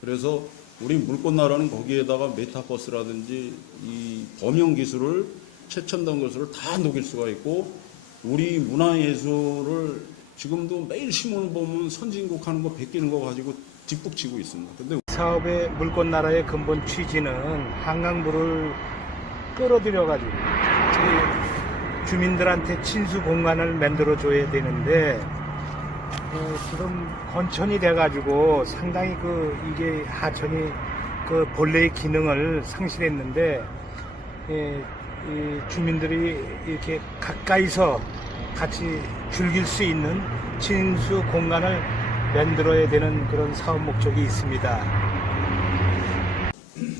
그래서 우리 물꽃나라는 거기에다가 메타버스라든지 이 범용 기술을 최첨단 기술을 다 녹일 수가 있고 우리 문화예술을 지금도 매일 신문 보면 선진국 하는 거 베끼는 거 가지고 뒷북치고 있습니다. 근데 사업의 물꽃나라의 근본 취지는 한강물을 끌어들여가지고 주민들한테 친수 공간을 만들어줘야 되는데 지금 건천이 돼가지고 상당히 이게 하천이 본래의 기능을 상실했는데 이 주민들이 이렇게 가까이서 같이 즐길 수 있는 친수 공간을 만들어야 되는 그런 사업 목적이 있습니다.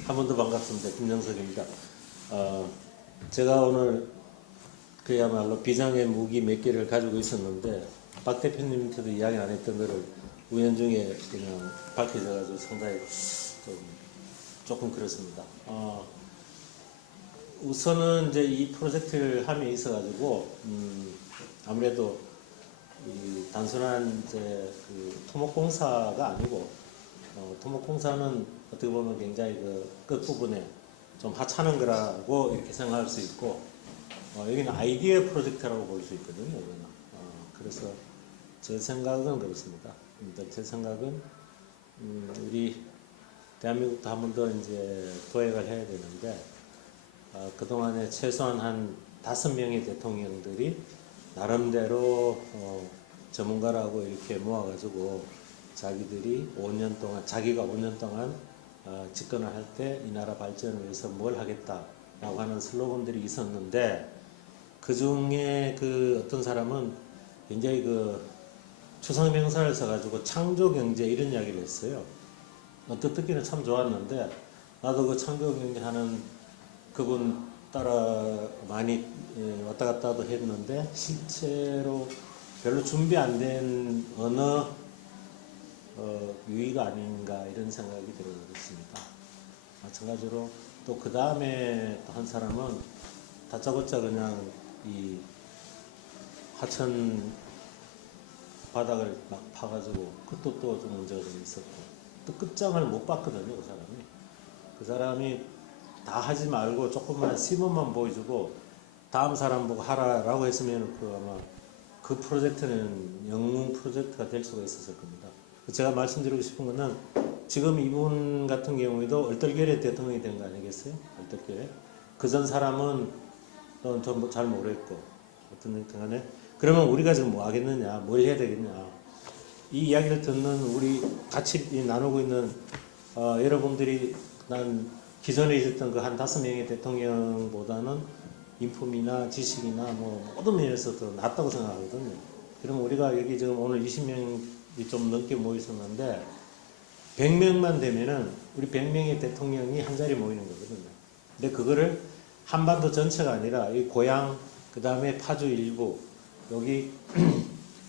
한 번 더 반갑습니다. 김정석입니다. 제가 오늘 그야말로 비장의 무기 몇 개를 가지고 있었는데 박 대표님한테도 이야기 안 했던 거를 우연중에 그냥 밝혀져가지고 상당히 조금 그렇습니다. 우선은 이제 이 프로젝트를 함에 있어가지고 아무래도 이 단순한 이제 토목공사가 아니고 토목공사는 어떻게 보면 굉장히 끝부분에 좀 하찮은 거라고 이렇게 생각할 수 있고 여기는 아이디어 프로젝트라고 볼 수 있거든요. 그래서 제 생각은 그렇습니다. 제 생각은 우리 대한민국도 한 번 더 이제 도약을 해야 되는데 그동안에 최소한 한 5명의 대통령들이 나름대로 전문가라고 이렇게 모아가지고 자기들이 5년 동안 자기가 5년 동안 집권을 할 때 이 나라 발전을 위해서 뭘 하겠다라고 하는 슬로건들이 있었는데 그 중에 어떤 사람은 굉장히 추상명사를 써가지고 창조경제 이런 이야기를 했어요. 듣기는 참 좋았는데 나도 창조경제 하는 그분 따라 많이 왔다 갔다도 했는데 실제로 별로 준비 안 된 언어 유의가 아닌가 이런 생각이 들었습니다. 마찬가지로 또 그 다음에 또 한 사람은 다짜고짜 그냥 이 하천 바닥을 막 파가지고 그것도 또 좀 문제가 좀 있었고 또 끝장을 못 봤거든요. 그 사람이 다 하지 말고 조금만 시범만 보여주고 다음 사람 보고 하라라고 했으면 아마 그 프로젝트는 영웅 프로젝트가 될 수가 있었을 겁니다. 제가 말씀드리고 싶은 거는 지금 이분 같은 경우에도 얼떨결에 대통령이 된 거 아니겠어요? 얼떨결에. 그전 사람은 전 잘 모르겠고 어떤 간에 그러면 우리가 지금 뭐 하겠느냐, 뭘 해야 되겠냐. 이 이야기를 듣는 우리 같이 나누고 있는 여러분들이 난 기존에 있었던 그 한 5명의 대통령보다는 인품이나 지식이나 뭐 모든 면에서 더 낫다고 생각하거든요. 그러면 우리가 여기 지금 오늘 20명이 좀 넘게 모여 있었는데 100명만 되면은 우리 100명의 대통령이 한 자리에 모이는 거거든요. 근데 그거를 한반도 전체가 아니라 이 고향 그 다음에 파주 일부 여기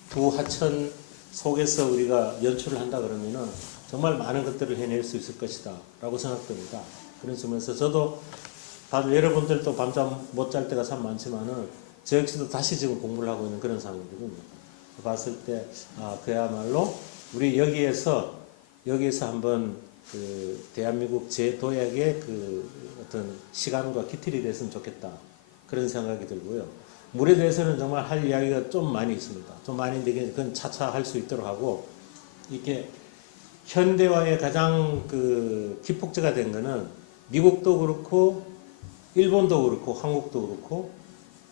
두 하천 속에서 우리가 연출을 한다 그러면은 정말 많은 것들을 해낼 수 있을 것이다 라고 생각됩니다. 그런 점에서 저도 다들 여러분들도 밤잠 못 잘 때가 참 많지만은 저 역시도 다시 지금 공부를 하고 있는 그런 상황이거든요. 봤을 때 그야말로 우리 여기에서 한번 대한민국 제도약의 어떤 시간과 기틀이 됐으면 좋겠다 그런 생각이 들고요. 물에 대해서는 정말 할 이야기가 좀 많이 있습니다. 좀 많이인데 그건 차차 할 수 있도록 하고 이렇게 현대화의 가장 기폭제가 된 거는 미국도 그렇고 일본도 그렇고 한국도 그렇고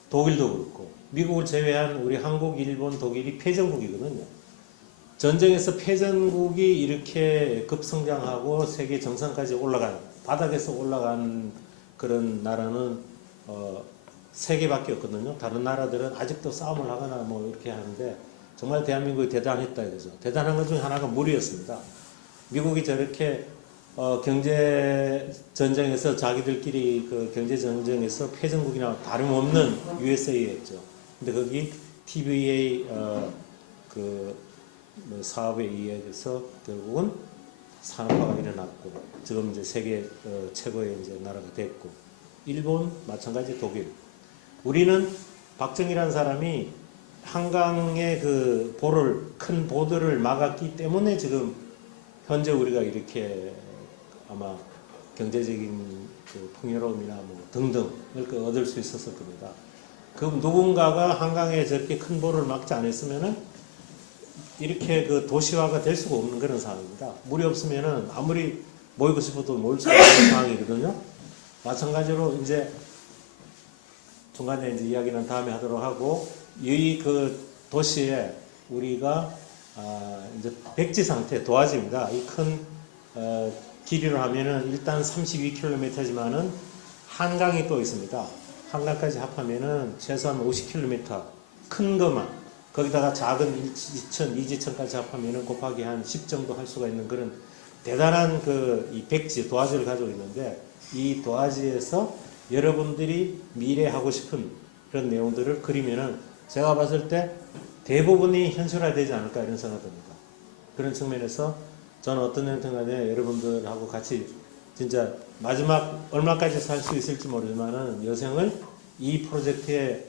독일도 그렇고 미국을 제외한 우리 한국, 일본, 독일이 패전국이거든요. 전쟁에서 패전국이 이렇게 급성장하고 세계 정상까지 올라간 바닥에서 올라간 그런 나라는 3개밖에 없거든요. 다른 나라들은 아직도 싸움을 하거나 뭐 이렇게 하는데 정말 대한민국이 대단했다 이거죠. 대단한 것 중에 하나가 물이었습니다. 미국이 저렇게 경제 전쟁에서 자기들끼리 그 경제 전쟁에서 패전국이나 다름없는 USA였죠. 근데 거기 TVA 뭐 사업에 의해서 결국은 산업화가 일어났고 지금 이제 세계 최고의 이제 나라가 됐고 일본 마찬가지 독일. 우리는 박정희라는 사람이 한강의 그 큰 보도를 막았기 때문에 지금 현재 우리가 이렇게 아마 경제적인 그 풍요로움이나 뭐 등등을 얻을 수 있었을 겁니다. 그 누군가가 한강에 저렇게 큰 보를 막지 않았으면은 이렇게 그 도시화가 될 수가 없는 그런 상황입니다. 물이 없으면은 아무리 모이고 싶어도 모일 수 없는 상황이거든요. 마찬가지로 이제 중간에 이제 이야기는 다음에 하도록 하고 이 그 도시에 우리가 이제 백지 상태 도화지입니다. 이 큰 길이로 하면은 일단 32km지만은 한강이 또 있습니다. 한강까지 합하면은 최소한 50km 큰 것만 거기다가 작은 1지천, 2지천까지 합하면은 곱하기 한 10 정도 할 수가 있는 그런 대단한 그 이 백지 도화지를 가지고 있는데 이 도화지에서 여러분들이 미래 하고 싶은 그런 내용들을 그리면은 제가 봤을 때 대부분이 현실화되지 않을까 이런 생각입니다. 그런 측면에서 저는 어떤 형태간에 여러분들하고 같이 진짜 마지막 얼마까지 살 수 있을지 모르지만은 여생을 이 프로젝트에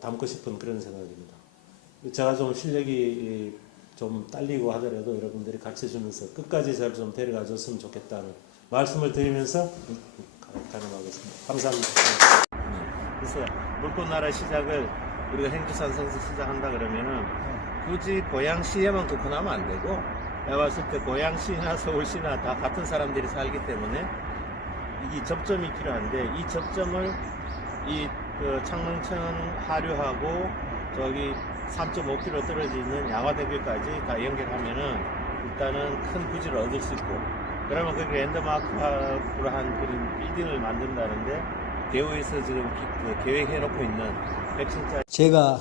담고 싶은 그런 생각입니다. 제가 좀 실력이 좀 딸리고 하더라도 여러분들이 같이 해주면서 끝까지 잘 좀 데려가 줬으면 좋겠다는 말씀을 드리면서 가름하겠습니다. 감사합니다. 그래서 물꽃나라 시작을 우리가 행주산성에서 시작한다 그러면은 굳이 고양시에만 놓고 나면 안 되고 내가 봤을 때 고양시나 서울시나 다 같은 사람들이 살기 때문에 이 접점이 필요한데 이 접점을 그 창릉천 하류하고 저기 3.5km 떨어져 있는 양화대교까지 다 연결하면은 일단은 큰 부지를 얻을 수 있고 그러면 그 랜드마크로 한 그런 빌딩을 만든다는데 대우에서 지금 계획해놓고 있는 100층짜리 제가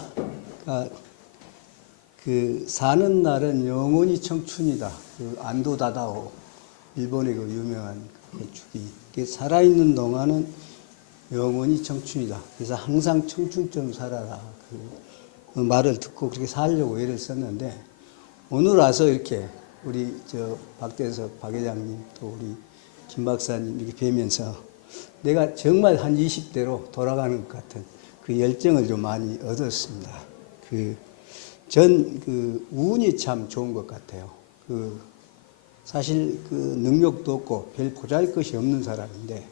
그 사는 날은 영원히 청춘이다. 그 안도 다다오 일본의 그 유명한 건축이 살아있는 동안은 영원히 청춘이다. 그래서 항상 청춘처럼 살아라. 그 말을 듣고 그렇게 살려고 애를 썼는데 오늘 와서 이렇게 우리 박대석 박 회장님 또 우리 김 박사님 이렇게 뵈면서 내가 정말 한 20대로 돌아가는 것 같은 그 열정을 좀 많이 얻었습니다. 전 운이 참 좋은 것 같아요. 사실 능력도 없고 별 보잘것이 없는 사람인데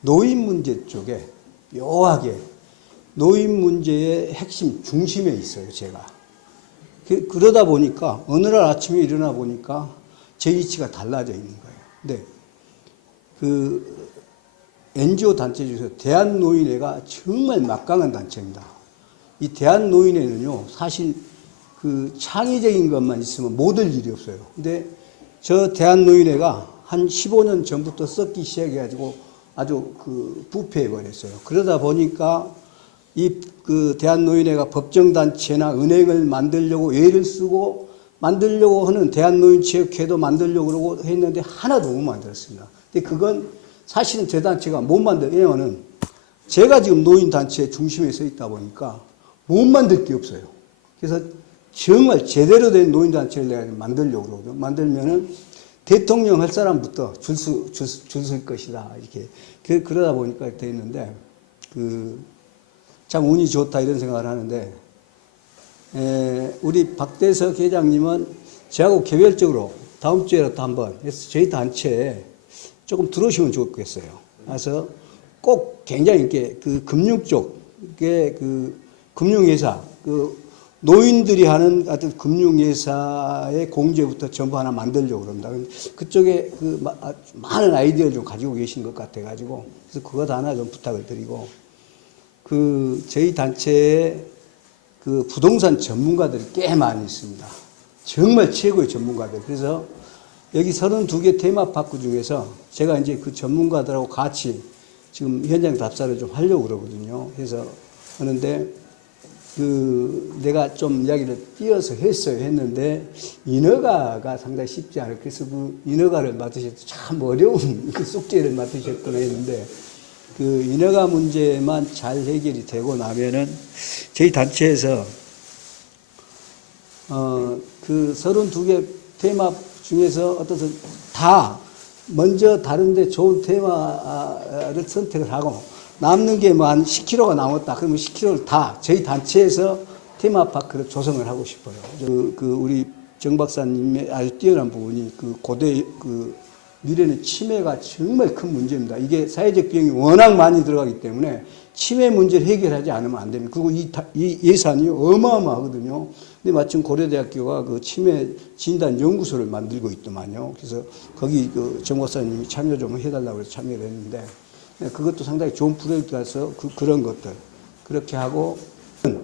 노인 문제 쪽에 묘하게 노인 문제의 핵심 중심에 있어요, 제가. 그러다 보니까 어느 날 아침에 일어나 보니까 제 위치가 달라져 있는 거예요. 근데 NGO 단체 중에서 대한노인회가 정말 막강한 단체입니다. 이 대한노인회는요, 사실 창의적인 것만 있으면 못 할 일이 없어요. 근데 저 대한노인회가 한 15년 전부터 썩기 시작해가지고 아주 부패해버렸어요. 그러다 보니까 대한노인회가 법정단체나 은행을 만들려고 애를 쓰고 만들려고 하는 대한노인체육회도 만들려고 그러고 했는데 하나도 못 만들었습니다. 근데 그건 사실은 제 단체가 못 왜냐면은 제가 지금 노인단체 중심에 서 있다 보니까 못 만들 게 없어요. 그래서 정말 제대로 된 노인단체를 내가 만들려고 그러거든요. 만들면은 대통령 할 사람부터 줄 설 것이다. 이렇게. 그러다 보니까 이렇게 됐는데, 참 운이 좋다 이런 생각을 하는데, 우리 박대석 회장님은 저하고 개별적으로 다음 주에라도 한번 저희 단체에 조금 들어오시면 좋겠어요. 그래서 꼭 굉장히 이렇게 금융 쪽에 금융회사, 노인들이 하는 어떤 금융회사의 공제부터 전부 하나 만들려고 그럽니다. 그쪽에 많은 아이디어를 좀 가지고 계신 것 같아가지고, 그래서 그것 하나 좀 부탁을 드리고, 저희 단체에 부동산 전문가들이 꽤 많이 있습니다. 정말 최고의 전문가들. 그래서 여기 32개 테마파크 중에서 제가 이제 그 전문가들하고 같이 지금 현장 답사를 좀 하려고 그러거든요. 그래서 하는데 내가 좀 이야기를 띄어서 했는데 인허가가 상당히 쉽지 않아요. 그래서 그 인허가를 맡으셔도 참 어려운 그 숙제를 맡으셨구나 했는데 그 인허가 문제만 잘 해결이 되고 나면은 저희 단체에서 그 32개 테마 중에서 어떤 다 먼저 다른데 좋은 테마를 선택을 하고 남는 게 뭐 한 10km가 남았다. 그러면 10km를 다 저희 단체에서 테마파크를 조성을 하고 싶어요. 우리 정 박사님의 아주 뛰어난 부분이 그 고대 미래는 치매가 정말 큰 문제입니다. 이게 사회적 비용이 워낙 많이 들어가기 때문에 치매 문제를 해결하지 않으면 안 됩니다. 그리고 이 예산이 어마어마하거든요. 근데 마침 고려대학교가 그 치매 진단 연구소를 만들고 있더만요. 그래서 거기 그 정 박사님이 참여 좀 해달라고 해서 참여를 했는데 그것도 상당히 좋은 프로젝트라서 그런 것들 그렇게 하고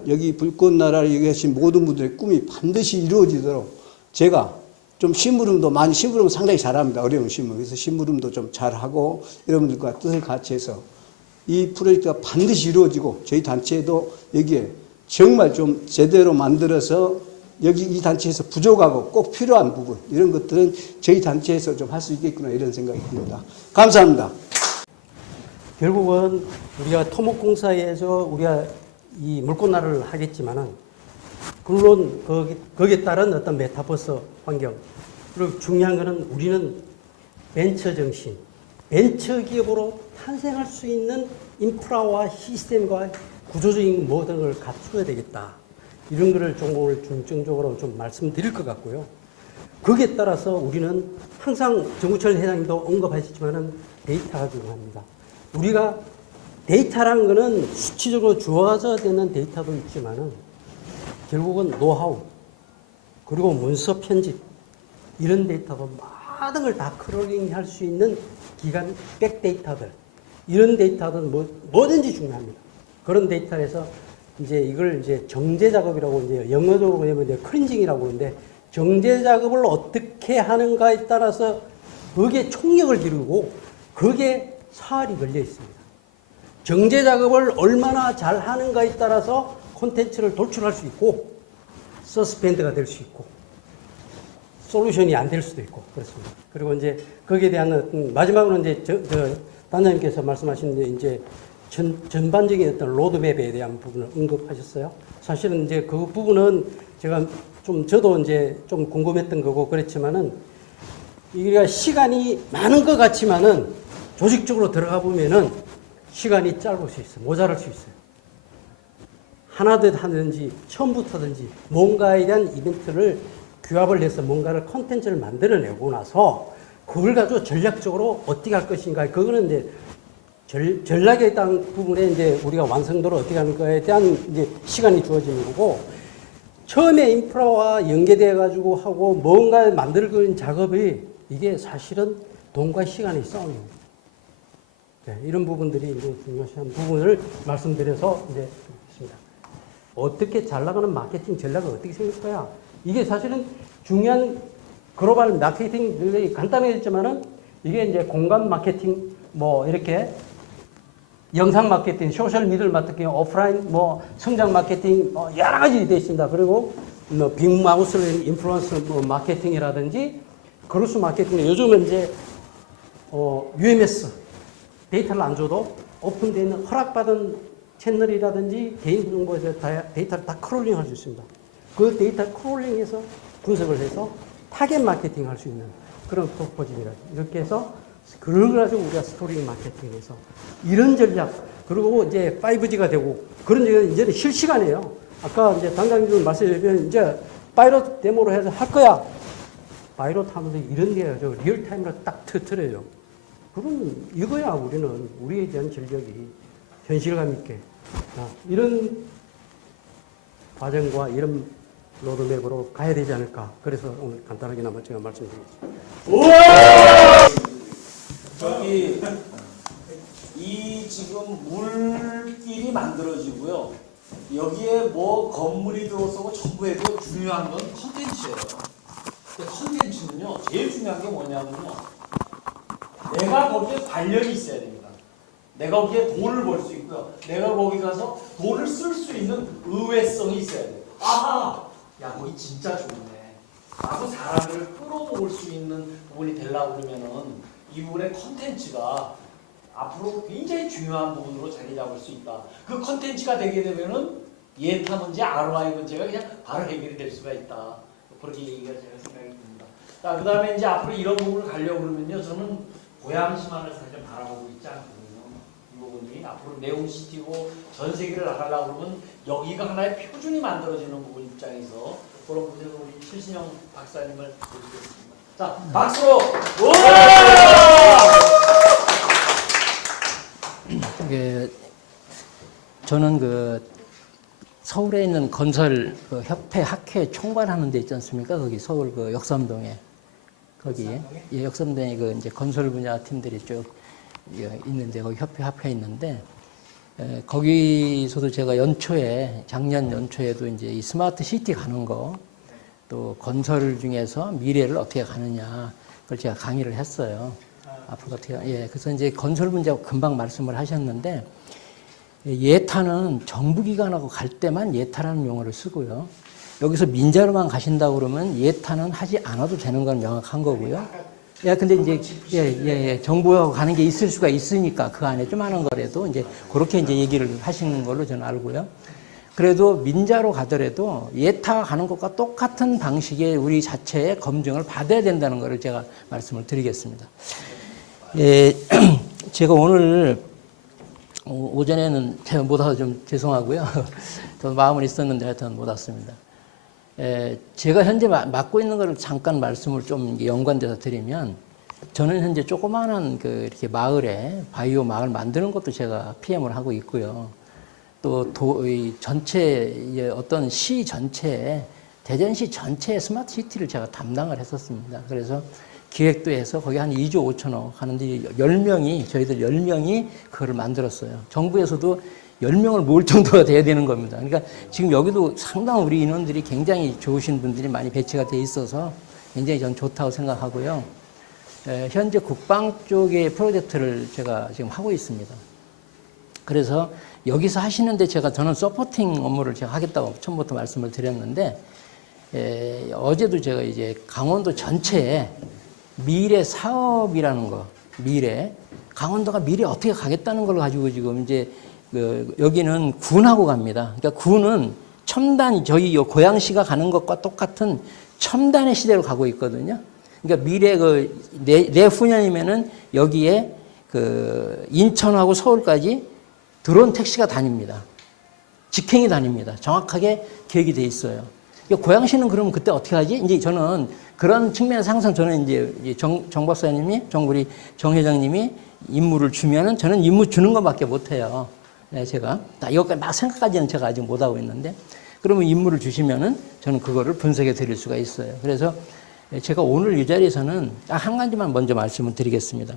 여기 불꽃나라를 얘기하신 모든 분들의 꿈이 반드시 이루어지도록 제가 좀 심부름도 많이 심부름 상당히 잘합니다. 어려운 심부름. 그래서 심부름도 좀 잘하고 여러분들과 뜻을 같이 해서 이 프로젝트가 반드시 이루어지고 저희 단체도 여기에 정말 좀 제대로 만들어서 여기 이 단체에서 부족하고 꼭 필요한 부분 이런 것들은 저희 단체에서 좀 할 수 있겠구나 이런 생각이 듭니다. 감사합니다. 결국은 우리가 토목공사에서 우리가 이 물꽃나라를 하겠지만은 물론 거기에 따른 어떤 메타버스 환경 그리고 중요한 것은 우리는 벤처 정신, 벤처 기업으로 탄생할 수 있는 인프라와 시스템과 구조적인 모든 걸 갖추어야 되겠다. 이런 거를 좀 오늘 중점적으로 좀 말씀드릴 것 같고요. 거기에 따라서 우리는 항상 정우철 회장님도 언급하셨지만은 데이터가 중요합니다. 우리가 데이터라는 거는 수치적으로 주어져야 되는 데이터도 있지만은 결국은 노하우 그리고 문서 편집 이런 데이터도 모든 걸 다 크롤링 할 수 있는 기간 백데이터들 이런 데이터는 뭐든지 중요합니다. 그런 데이터에서 이제 이걸 이제 정제 작업이라고 이제 영어적으로 보면 이제 클린징이라고 하는데 정제 작업을 어떻게 하는가에 따라서 거기에 총력을 기르고 거기에 사활이 걸려 있습니다. 정제 작업을 얼마나 잘 하는가에 따라서 콘텐츠를 돌출할 수 있고 서스펜드가 될 수 있고 솔루션이 안 될 수도 있고 그렇습니다. 그리고 이제 거기에 대한 마지막으로 이제 단장님께서 말씀하신 이제 전반적인 어떤 로드맵에 대한 부분을 언급하셨어요. 사실은 이제 그 부분은 제가 저도 이제 좀 궁금했던 거고 그랬지만은 우리가 시간이 많은 것 같지만은 조직적으로 들어가 보면은 시간이 짧을 수 있어요. 모자랄 수 있어요. 하나듯 하든지 처음부터든지 뭔가에 대한 이벤트를 규합을 해서 뭔가를 콘텐츠를 만들어내고 나서 그걸 가지고 전략적으로 어떻게 할 것인가 그거는 이제 전략에 대한 부분에 이제 우리가 완성도를 어떻게 하는 거에 대한 이제 시간이 주어지는 거고 처음에 인프라와 연계돼 가지고 하고 뭔가 만들고 작업이 이게 사실은 돈과 시간의 싸움입니다. 네, 이런 부분들이 이제 중요한 부분을 말씀드려서 이제 있습니다. 어떻게 잘 나가는 마케팅 전략을 어떻게 생길 거야? 이게 사실은 중요한 글로벌 마케팅 간단해졌지만은 이게 이제 공간 마케팅 뭐 이렇게 영상 마케팅, 소셜 미디어 마케팅, 오프라인 뭐 성장 마케팅 여러 가지 되어 있습니다. 그리고 뭐 빅마우스 인플루언서 뭐 마케팅이라든지 크로스 마케팅 요즘은 이제 UMS 데이터를 안 줘도 오픈되어 있는 허락받은 채널이라든지 개인정보에서 데이터를 다 크롤링 할 수 있습니다. 그 데이터 크롤링해서 분석을 해서 타겟 마케팅 할 수 있는 그런 프로포즈이라든지 이렇게 해서 그걸 가지고 우리가 스토리 마케팅해서 이런 전략 그리고 이제 5G가 되고 그런 전략 이제는 실시간이에요. 아까 이제 단장님도 말씀해주면 이제 파이럿 데모로 해서 할 거야. 파이럿 하면서 이런 게 아주 리얼타임으로 딱 터트려요. 그럼 이거야 우리는 우리에 대한 전력이 현실감 있게 이런 과정과 이런 로드맵으로 가야 되지 않을까. 그래서 오늘 간단하게나마 제가 말씀드리겠습니다. 우와! 저기 이 지금 물길이 만들어지고요. 여기에 뭐 건물이 들어서고 전부 해도 중요한 건 컨텐츠예요. 근데 컨텐츠는요 제일 중요한 게 뭐냐면요. 내가 거기에 관련이 있어야 됩니다. 내가 거기에 돈을 벌 수 있고요. 내가 거기 가서 돈을 쓸 수 있는 의외성이 있어야 돼요. 아하! 야, 거기 진짜 좋네. 라고 사람들을 끌어모을 수 있는 부분이 되려고 그러면은 이 부분의 컨텐츠가 앞으로 굉장히 중요한 부분으로 자리 잡을 수 있다. 그 컨텐츠가 되게 되면은 예타 문제, ROI 문제가 그냥 바로 해결이 될 수가 있다. 그렇게 얘기가 제가 생각이 듭니다. 자, 그 다음에 이제 앞으로 이런 부분을 가려고 그러면요. 저는 고양시만을 사실 바라보고 있지 않거든요. 이 부분이 앞으로 네옴시티고 전 세계를 나가려고 그러면 여기가 하나의 표준이 만들어지는 부분 입장에서 그런 부분에서 우리 최신영 박사님을 모시겠습니다. 자, 박수로! 저는 서울에 있는 건설 협회 학회 총괄하는 데 있지 않습니까? 거기 서울 역삼동에 거기 예, 역삼동에 이제 건설 분야 팀들이 쭉 있는데 거기 협회 학회 있는데 거기서도 제가 작년 연초에도 이제 이 스마트 시티 가는 거 또 건설 중에서 미래를 어떻게 가느냐 그걸 제가 강의를 했어요. 앞으로 어떻게 그래서 이제 건설 문제 금방 말씀을 하셨는데. 예타는 정부기관하고 갈 때만 예타라는 용어를 쓰고요. 여기서 민자로만 가신다고 그러면 예타는 하지 않아도 되는 건 명확한 거고요. 근데 이제 정부하고 가는 게 있을 수가 있으니까 그 안에 좀 하는 거라도 이제 그렇게 이제 얘기를 하시는 걸로 저는 알고요. 그래도 민자로 가더라도 예타 가는 것과 똑같은 방식의 우리 자체의 검증을 받아야 된다는 것을 제가 말씀을 드리겠습니다. 제가 오늘 오전에는 제가 못 와서 좀 죄송하고요. 저 마음은 있었는데 하여튼 못 왔습니다. 제가 현재 맡고 있는 것을 잠깐 말씀을 좀 연관돼서 드리면 저는 현재 조그마한 이렇게 마을에 바이오 마을 만드는 것도 제가 PM을 하고 있고요. 또 전체 어떤 시 전체에 대전시 전체의 스마트 시티를 제가 담당을 했었습니다. 그래서 기획도 해서 거기 한 2조 5천억 하는데 10명이 저희들 10명이 그거를 만들었어요. 정부에서도 10명을 모을 정도가 돼야 되는 겁니다. 그러니까 지금 여기도 상당히 우리 인원들이 굉장히 좋으신 분들이 많이 배치가 돼 있어서 굉장히 전 좋다고 생각하고요. 현재 국방 쪽의 프로젝트를 제가 지금 하고 있습니다. 그래서 여기서 하시는데 저는 서포팅 업무를 제가 하겠다고 처음부터 말씀을 드렸는데 어제도 제가 이제 강원도 전체에 미래 사업이라는 거, 강원도가 미래 어떻게 가겠다는 걸 가지고 지금 이제 여기는 군하고 갑니다. 그러니까 군은 첨단, 저희 고양시가 가는 것과 똑같은 첨단의 시대로 가고 있거든요. 그러니까 미래 내후년이면은 여기에 인천하고 서울까지 드론 택시가 다닙니다. 직행이 다닙니다. 정확하게 계획이 돼 있어요. 그러니까 고양시는 그러면 그때 어떻게 하지? 이제 저는 그런 측면에서 항상 저는 이제 정 박사님이, 우리 정 회장님이 임무를 주면은 저는 임무 주는 것밖에 못해요. 제가 이것까지 막 생각까지는 제가 아직 못하고 있는데 그러면 임무를 주시면은 저는 그거를 분석해 드릴 수가 있어요. 그래서 제가 오늘 이 자리에서는 딱 한 가지만 먼저 말씀을 드리겠습니다.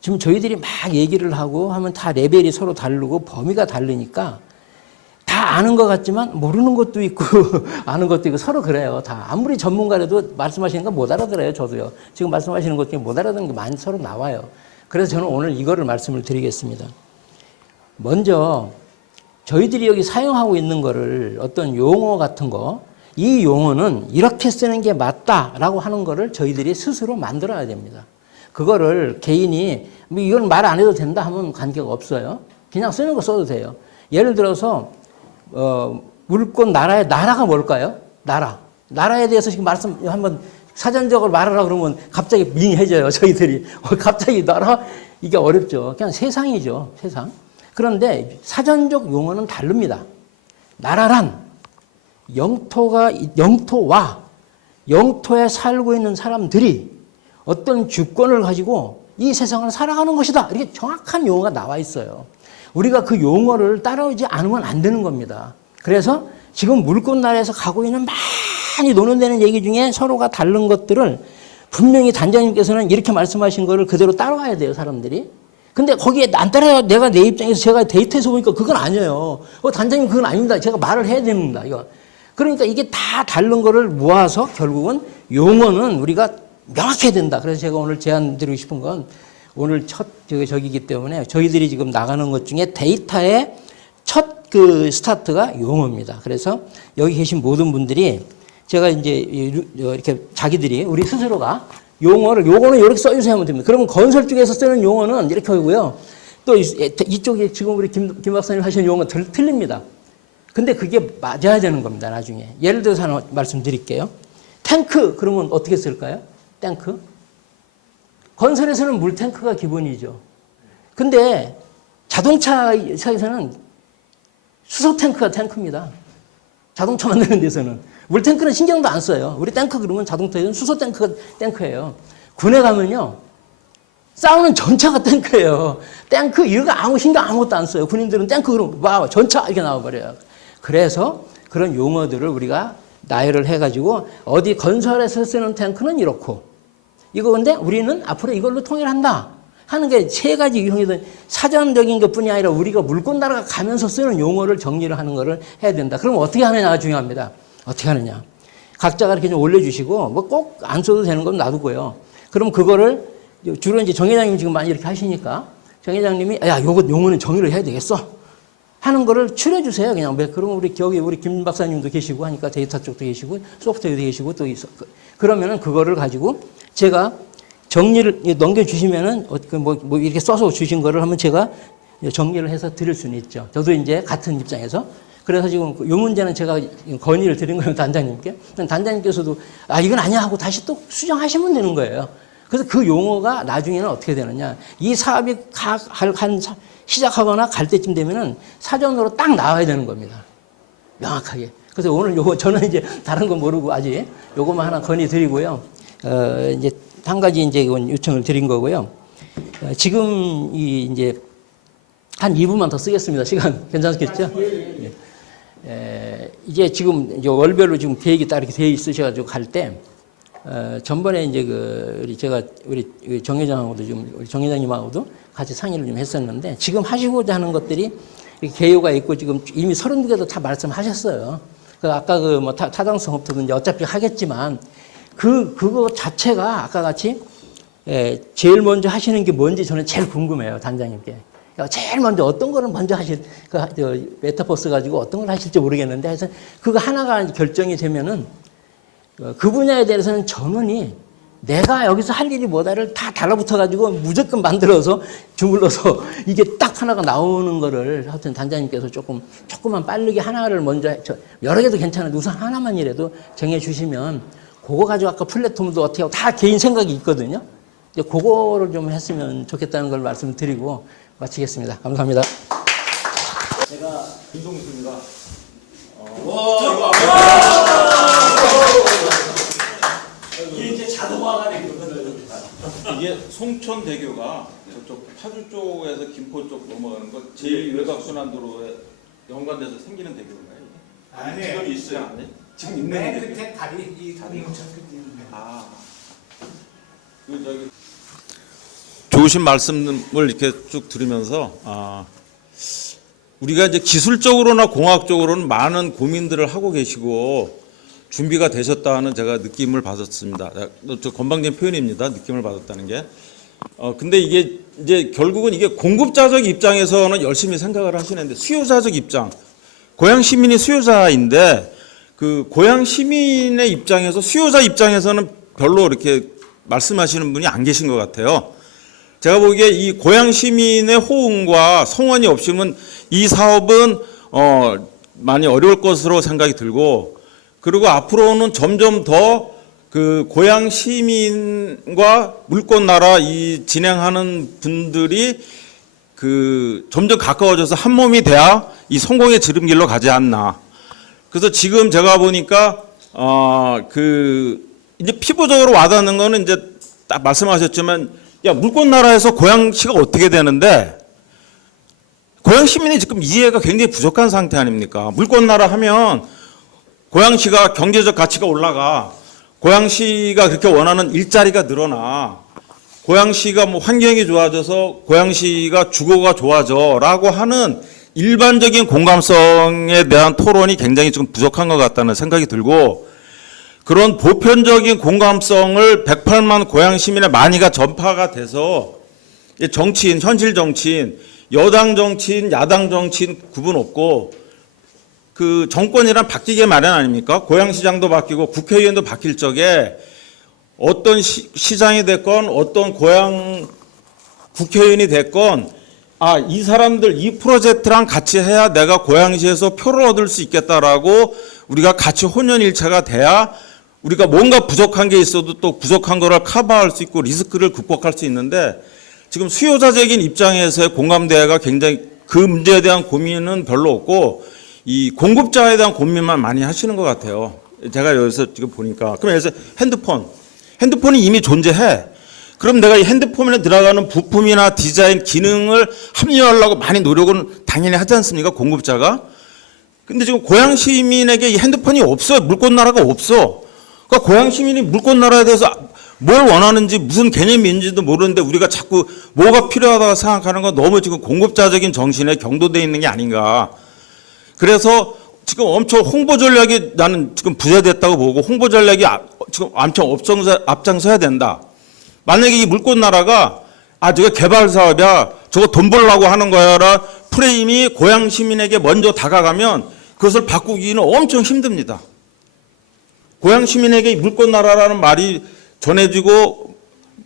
지금 저희들이 막 얘기를 하고 하면 다 레벨이 서로 다르고 범위가 다르니까 다 아는 것 같지만 모르는 것도 있고 아는 것도 있고 서로 그래요. 다 아무리 전문가라도 말씀하시는 거 못 알아들어요. 저도요. 지금 말씀하시는 것 중에 못 알아듣는 게 많이 서로 나와요. 그래서 저는 오늘 이거를 말씀을 드리겠습니다. 먼저 저희들이 여기 사용하고 있는 거를 어떤 용어 같은 거, 이 용어는 이렇게 쓰는 게 맞다라고 하는 거를 저희들이 스스로 만들어야 됩니다. 그거를 개인이 이건 말 안 해도 된다 하면 관계가 없어요. 그냥 쓰는 거 써도 돼요. 예를 들어서 물권 나라의 나라가 뭘까요? 나라에 대해서 지금 한번 사전적으로 말하라 그러면 갑자기 밍해져요. 저희들이 갑자기 나라 이게 어렵죠. 그냥 세상이죠. 세상. 그런데 사전적 용어는 다릅니다. 나라란 영토와 영토에 살고 있는 사람들이 어떤 주권을 가지고 이 세상을 살아가는 것이다. 이렇게 정확한 용어가 나와 있어요. 우리가 그 용어를 따라오지 않으면 안 되는 겁니다. 그래서 지금 물권나라에서 가고 있는 많이 논의되는 얘기 중에 서로가 다른 것들을 분명히 단장님께서는 이렇게 말씀하신 거를 그대로 따라와야 돼요, 사람들이. 근데 거기에 안 따라가 내가 내 입장에서 제가 데이터에서 보니까 그건 아니에요. 단장님 그건 아닙니다. 제가 말을 해야 됩니다. 이거. 그러니까 이게 다 다른 거를 모아서 결국은 용어는 우리가 명확해야 된다. 그래서 제가 오늘 제안 드리고 싶은 건 오늘 첫 저기기 때문에 저희들이 지금 나가는 것 중에 데이터의 첫 그 스타트가 용어입니다. 그래서 여기 계신 모든 분들이 제가 이제 이렇게 자기들이 우리 스스로가 요거는 이렇게 써주세요 하면 됩니다. 그러면 건설 쪽에서 쓰는 용어는 이렇게 하고요. 또 이쪽에 지금 우리 김 박사님 하시는 용어는 틀립니다. 근데 그게 맞아야 되는 겁니다. 나중에. 예를 들어서 하나 말씀드릴게요. 탱크 그러면 어떻게 쓸까요? 탱크? 건설에서는 물탱크가 기본이죠. 근데 자동차에서는 수소탱크가 탱크입니다. 자동차 만드는 데서는. 물탱크는 신경도 안 써요. 우리 탱크 그러면 자동차에서는 수소탱크가 탱크예요. 군에 가면요. 싸우는 전차가 탱크예요. 탱크 이거 신경 아무것도 안 써요. 군인들은 탱크 그러면 와 전차 이렇게 나와버려요. 그래서 그런 용어들을 우리가 나열을 해가지고 어디 건설에서 쓰는 탱크는 이렇고 이거 근데 우리는 앞으로 이걸로 통일한다 하는 게 세 가지 유형이든 사전적인 것뿐이 아니라 우리가 물건 날아가 가면서 쓰는 용어를 정리를 하는 거를 해야 된다. 그럼 어떻게 하느냐가 중요합니다. 어떻게 하느냐. 각자가 이렇게 좀 올려주시고 뭐 꼭 안 써도 되는 건 놔두고요. 그럼 그거를 주로 이제 정 회장님 지금 많이 이렇게 하시니까 정 회장님이 야 요거 용어는 정리를 해야 되겠어 하는 거를 추려주세요. 그냥 그러면 우리 김 박사님도 계시고 하니까 데이터 쪽도 계시고 소프트웨어도 계시고 또 그러면은 그거를 가지고 제가 정리를 넘겨주시면은 뭐 이렇게 써서 주신 거를 한번 제가 정리를 해서 드릴 수는 있죠. 저도 이제 같은 입장에서. 그래서 지금 이 문제는 제가 건의를 드린 거예요. 단장님께. 단장님께서도 이건 아니야 하고 다시 또 수정하시면 되는 거예요. 그래서 그 용어가 나중에는 어떻게 되느냐. 이 사업이 시작하거나 갈 때쯤 되면은 사전으로 딱 나와야 되는 겁니다. 명확하게. 그래서 오늘 요거 저는 이제 다른 건 모르고 아직 요거만 하나 건의 드리고요. 이제 한 가지 이제 요청을 드린 거고요. 지금 이제 한 2분만 더 쓰겠습니다. 시간 괜찮겠죠? 이제 지금 이제 월별로 지금 계획이 딱 이렇게 되어 있으셔가지고 갈 때 전번에 이제 우리 정 회장하고도 우리 정 회장님하고도 같이 상의를 좀 했었는데 지금 하시고자 하는 것들이 개요가 있고 지금 이미 32개도 다 말씀하셨어요. 아까 뭐 타당성 없다든지 어차피 하겠지만 그거 자체가 아까 같이 제일 먼저 하시는 게 뭔지 저는 제일 궁금해요. 단장님께. 제일 먼저 어떤 거를 먼저 메타버스 가지고 어떤 걸 하실지 모르겠는데 해서 그거 하나가 결정이 되면은 그 분야에 대해서는 전원이 내가 여기서 할 일이 뭐다를 다 달라붙어가지고 무조건 만들어서 주물러서 이게 딱 하나가 나오는 거를 하여튼 단장님께서 조금만 빠르게 하나를 먼저 여러 개도 괜찮은데 우선 하나만이라도 정해주시면 그거 가지고 아까 플랫폼도 어떻게 하고 다 개인 생각이 있거든요. 이제 그거를 좀 했으면 좋겠다는 걸 말씀드리고 마치겠습니다. 감사합니다. 제가 김동수입니다. 이게 이제 자동화가 되거든요. 이게 송천대교가 저쪽 파주 쪽에서 김포 쪽 넘어가는 거 제일 외곽순환도로에 연관돼서 생기는 대교인가요? 아니에요. 지금 있어요. 지금 있는 맨 대교. 끝에 다리 이 공무천 끝에 있는 좋으신 말씀을 이렇게 쭉 들으면서 우리가 이제 기술적으로나 공학적으로는 많은 고민들을 하고 계시고 준비가 되셨다는 제가 느낌을 받았습니다. 저 건방진 표현입니다. 느낌을 받았다는 게. 근데 이게 이제 결국은 이게 공급자적 입장에서는 열심히 생각을 하시는데 수요자적 입장, 고향 시민이 수요자인데 그 고향 시민의 입장에서 수요자 입장에서는 별로 이렇게 말씀하시는 분이 안 계신 것 같아요. 제가 보기에 이 고향 시민의 호응과 성원이 없으면 이 사업은 많이 어려울 것으로 생각이 들고 그리고 앞으로는 점점 더 그 고향 시민과 물꽃나라 이 진행하는 분들이 그 점점 가까워져서 한 몸이 돼야 이 성공의 지름길로 가지 않나. 그래서 지금 제가 보니까 이제 피부적으로 와닿는 거는 이제 딱 말씀하셨지만 야 물꽃나라에서 고향시가 어떻게 되는데 고향 시민이 지금 이해가 굉장히 부족한 상태 아닙니까? 물꽃나라 하면 고향시가 경제적 가치가 올라가 고향시가 그렇게 원하는 일자리가 늘어나 고향시가 뭐 환경이 좋아져서 고향시가 주거가 좋아져라고 하는 일반적인 공감성에 대한 토론이 굉장히 좀 부족한 것 같다는 생각이 들고 그런 보편적인 공감성을 108만 고향 시민의 많이가 전파가 돼서 정치인, 현실 정치인, 여당 정치인, 야당 정치인 구분 없고 그 정권이란 바뀌게 마련 아닙니까? 고양시장도 바뀌고 국회의원도 바뀔 적에 어떤 시장이 됐건 어떤 고양 국회의원이 됐건 이 사람들 이 프로젝트랑 같이 해야 내가 고양시에서 표를 얻을 수 있겠다라고 우리가 같이 혼연일체가 돼야 우리가 뭔가 부족한 게 있어도 또 부족한 거를 커버할 수 있고 리스크를 극복할 수 있는데 지금 수요자적인 입장에서의 공감대가 굉장히 그 문제에 대한 고민은 별로 없고 이 공급자에 대한 고민만 많이 하시는 것 같아요. 제가 여기서 지금 보니까. 그럼 예를 들어 핸드폰이 이미 존재해. 그럼 내가 이 핸드폰에 들어가는 부품이나 디자인, 기능을 합리화하려고 많이 노력은 당연히 하지 않습니까? 공급자가. 근데 지금 고양 시민에게 이 핸드폰이 없어요. 물꽃나라가 없어. 그러니까 고양 시민이 물꽃나라에 대해서 뭘 원하는지 무슨 개념이 있는지도 모르는데 우리가 자꾸 뭐가 필요하다고 생각하는 건 너무 지금 공급자적인 정신에 경도되어 있는 게 아닌가. 그래서 지금 엄청 홍보 전략이 나는 지금 부재됐다고 보고 홍보 전략이 지금 엄청 앞장서야 된다. 만약에 이 물꽃나라가 저거 개발 사업이야. 저거 돈 벌려고 하는 거야라 프레임이 고양 시민에게 먼저 다가가면 그것을 바꾸기는 엄청 힘듭니다. 고양 시민에게 물꽃나라라는 말이 전해지고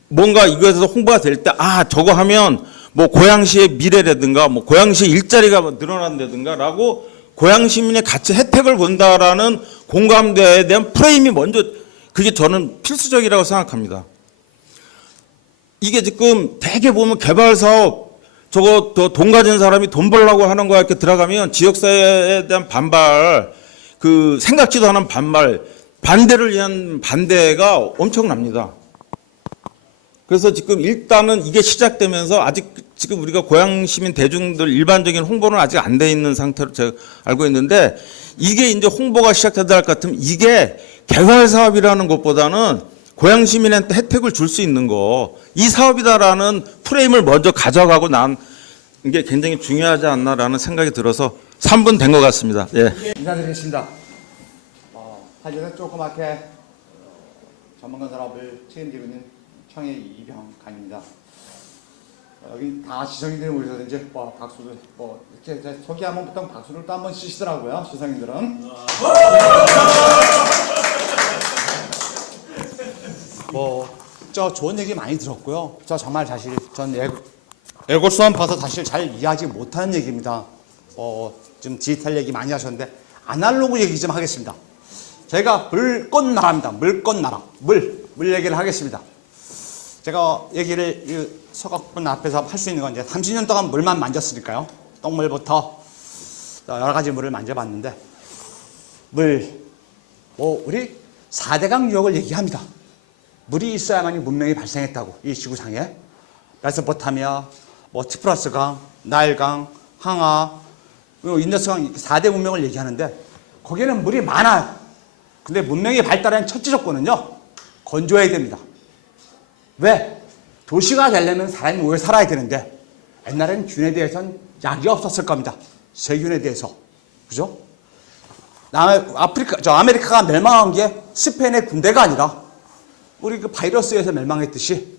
뭔가 이것에서 홍보가 될 때 저거 하면 뭐 고양시의 미래라든가 뭐 고양시 일자리가 늘어난다든가라고 고양 시민의 같이 혜택을 본다라는 공감대에 대한 프레임이 먼저 그게 저는 필수적이라고 생각합니다. 이게 지금 대개 보면 개발 사업 저거 돈 가진 사람이 돈 벌려고 하는 거야 이렇게 들어가면 지역사회에 대한 반발 그 생각지도 않은 반발 반대를 위한 반대가 엄청납니다. 그래서 지금 일단은 이게 시작되면서 아직 지금 우리가 고양 시민 대중들 일반적인 홍보는 아직 안 돼 있는 상태로 제가 알고 있는데 이게 이제 홍보가 시작되다 할 것 같으면 이게 개발 사업이라는 것보다는 고양 시민한테 혜택을 줄 수 있는 거 이 사업이다라는 프레임을 먼저 가져가고 난 게 굉장히 중요하지 않나라는 생각이 들어서 3분 된 것 같습니다. 예. 인사드리겠습니다. 한전에 조그맣게 전문가 산업을 책임지고 있는 청해 이병강입니다. 여기 다 시성인들이 모여서 이제 박수를 이렇게 소개하면 보통 박수를 또 한번 치시더라고요. 시성인들은. 저 좋은 얘기 많이 들었고요. 저 정말 사실 전 애골수만 봐서 사실 잘 이해하지 못하는 얘기입니다. 좀 디지털 얘기 많이 하셨는데 아날로그 얘기 좀 하겠습니다. 저희가 물꽃나라입니다. 물꽃나라. 물 얘기를 하겠습니다. 제가 얘기를 서각분 앞에서 할 수 있는 건 이제 30년 동안 물만 만졌으니까요. 똥물부터 여러 가지 물을 만져봤는데 우리 4대강 유역을 얘기합니다. 물이 있어야만이 문명이 발생했다고 이 지구상에 메소포타미아, 티프라스강, 나일강, 항아, 인더스강 4대 문명을 얘기하는데 거기에는 물이 많아요. 근데 문명이 발달한 첫째 조건은요. 건조해야 됩니다. 왜? 도시가 되려면 사람이 오래 살아야 되는데 옛날에는 균에 대해서는 약이 없었을 겁니다. 세균에 대해서. 그죠? 아메리카가 멸망한 게 스페인의 군대가 아니라 우리 그 바이러스에서 멸망했듯이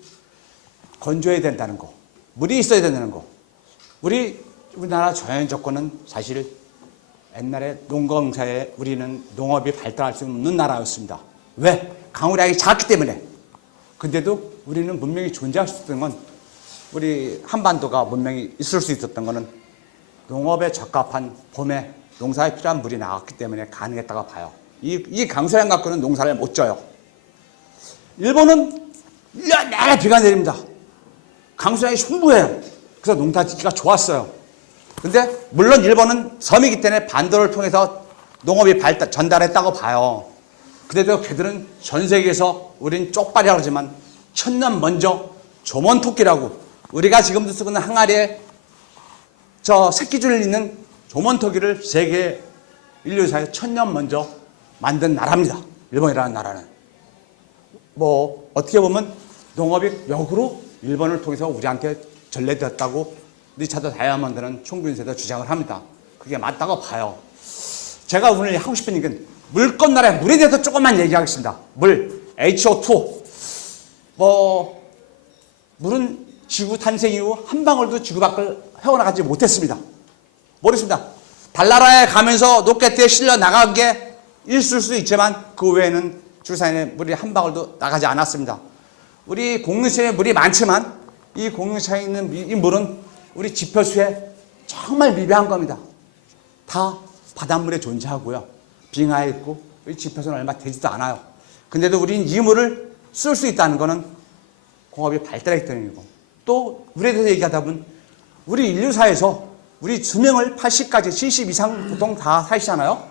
건조해야 된다는 거. 물이 있어야 된다는 거. 우리나라 자연 조건은 사실 옛날에 농경사에 우리는 농업이 발달할 수 없는 나라였습니다. 왜? 강우량이 작기 때문에. 근데도 우리는 문명이 존재할 수 있었던 건 우리 한반도가 문명이 있을 수 있었던 거는 농업에 적합한 봄에 농사에 필요한 물이 나왔기 때문에 가능했다고 봐요. 이 강수량 갖고는 농사를 못 져요. 일본은 1년 내내 비가 내립니다. 강수량이 충분해요. 그래서 농사 짓기가 좋았어요. 근데 물론 일본은 섬이기 때문에 반도를 통해서 농업이 전달했다고 봐요. 그래도 걔들은 전 세계에서 우린 쪽발이라고 하지만 1000년 먼저 조먼토끼라고 우리가 지금도 쓰고 있는 항아리에 저 새끼줄 있는 조먼토끼를 세계 인류사에 1000년 먼저 만든 나라입니다. 일본이라는 나라는. 어떻게 보면 농업이 역으로 일본을 통해서 우리한테 전래되었다고 리차드 다이아몬드는 총균세도 주장을 합니다. 그게 맞다고 봐요. 제가 오늘 하고 싶은 얘기는 물꽃나라의 물에 대해서 조금만 얘기하겠습니다. 물, HO2. 물은 지구 탄생 이후 한 방울도 지구 밖을 헤어나가지 못했습니다. 모르겠습니다. 달나라에 가면서 로켓에 실려 나간 게 있을 수 있지만 그 외에는 지구상에 물이 한 방울도 나가지 않았습니다. 우리 공룡체에 물이 많지만 이 공룡체에 있는 이 물은 우리 지표수에 정말 미비한 겁니다. 다 바닷물에 존재하고요. 빙하에 있고 우리 지표수는 얼마 되지도 않아요. 근데도 우리는 이 물을 쓸 수 있다는 것은 공업이 발달했기 때문이고, 또 물에 대해서 얘기하다 보면 우리 인류사에서 우리 수명을 80까지 70 이상 보통 다 사시잖아요.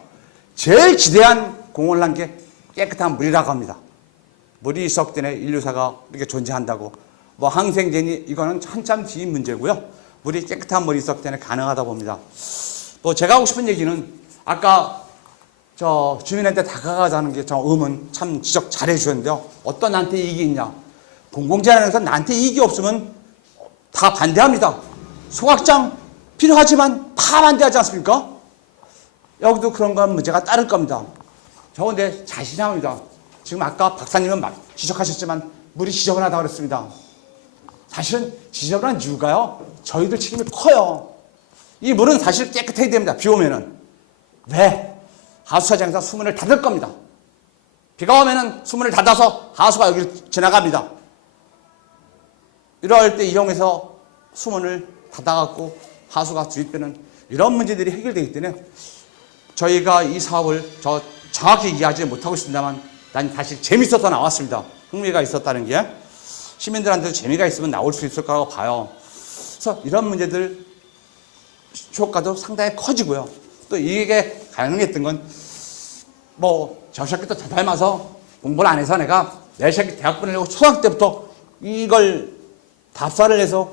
제일 지대한 공헌을 한 게 깨끗한 물이라고 합니다. 물이 있었기 때문에 인류사가 이렇게 존재한다고. 뭐 항생제니 이거는 한참 뒤인 문제고요. 물이 깨끗한 물이 있었기 때문에 가능하다 봅니다. 뭐 제가 하고 싶은 얘기는 아까 저 주민한테 다가가자는 게 저 의문 참 지적 잘해 주셨는데요. 어떤 나한테 이익이 있냐. 공공재단에서 나한테 이익이 없으면 다 반대합니다. 소각장 필요하지만 다 반대하지 않습니까? 여기도 그런 건 문제가 따를 겁니다. 저 근데 자신합니다. 지금 아까 박사님은 지적하셨지만 물이 지저분하다고 그랬습니다. 사실은 지저분한 이유가요, 저희들 책임이 커요. 이 물은 사실 깨끗해야 됩니다. 비 오면은. 왜? 하수처장에서 수문을 닫을 겁니다. 비가 오면은 수문을 닫아서 하수가 여기를 지나갑니다. 이럴 때 이용해서 수문을 닫아갖고 하수가 주입되는 이런 문제들이 해결되기 때문에 저희가 이 사업을 정확히 이해하지 못하고 있습니다만 난 사실 재밌어서 나왔습니다. 흥미가 있었다는 게. 시민들한테도 재미가 있으면 나올 수 있을 거라고 봐요. 그래서 이런 문제들 효과도 상당히 커지고요. 또 이게 가능했던 건 뭐 저 새끼도 저 닮아서 공부를 안 해서 내가 내 새끼 대학 보내려고 초등학교 때부터 이걸 답사를 해서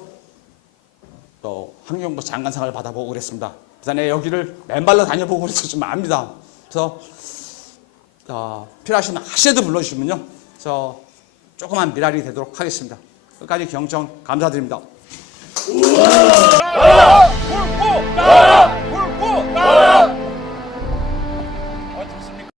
또 환경부 장관상을 받아보고 그랬습니다. 그다음에 여기를 맨발로 다녀보고 그랬었지만 압니다. 그래서 필요하시면 하시도 불러주시면요, 저 조그만 미랄이 되도록 하겠습니다. 끝까지 경청 감사드립니다. 물고 나라! 물고 나라!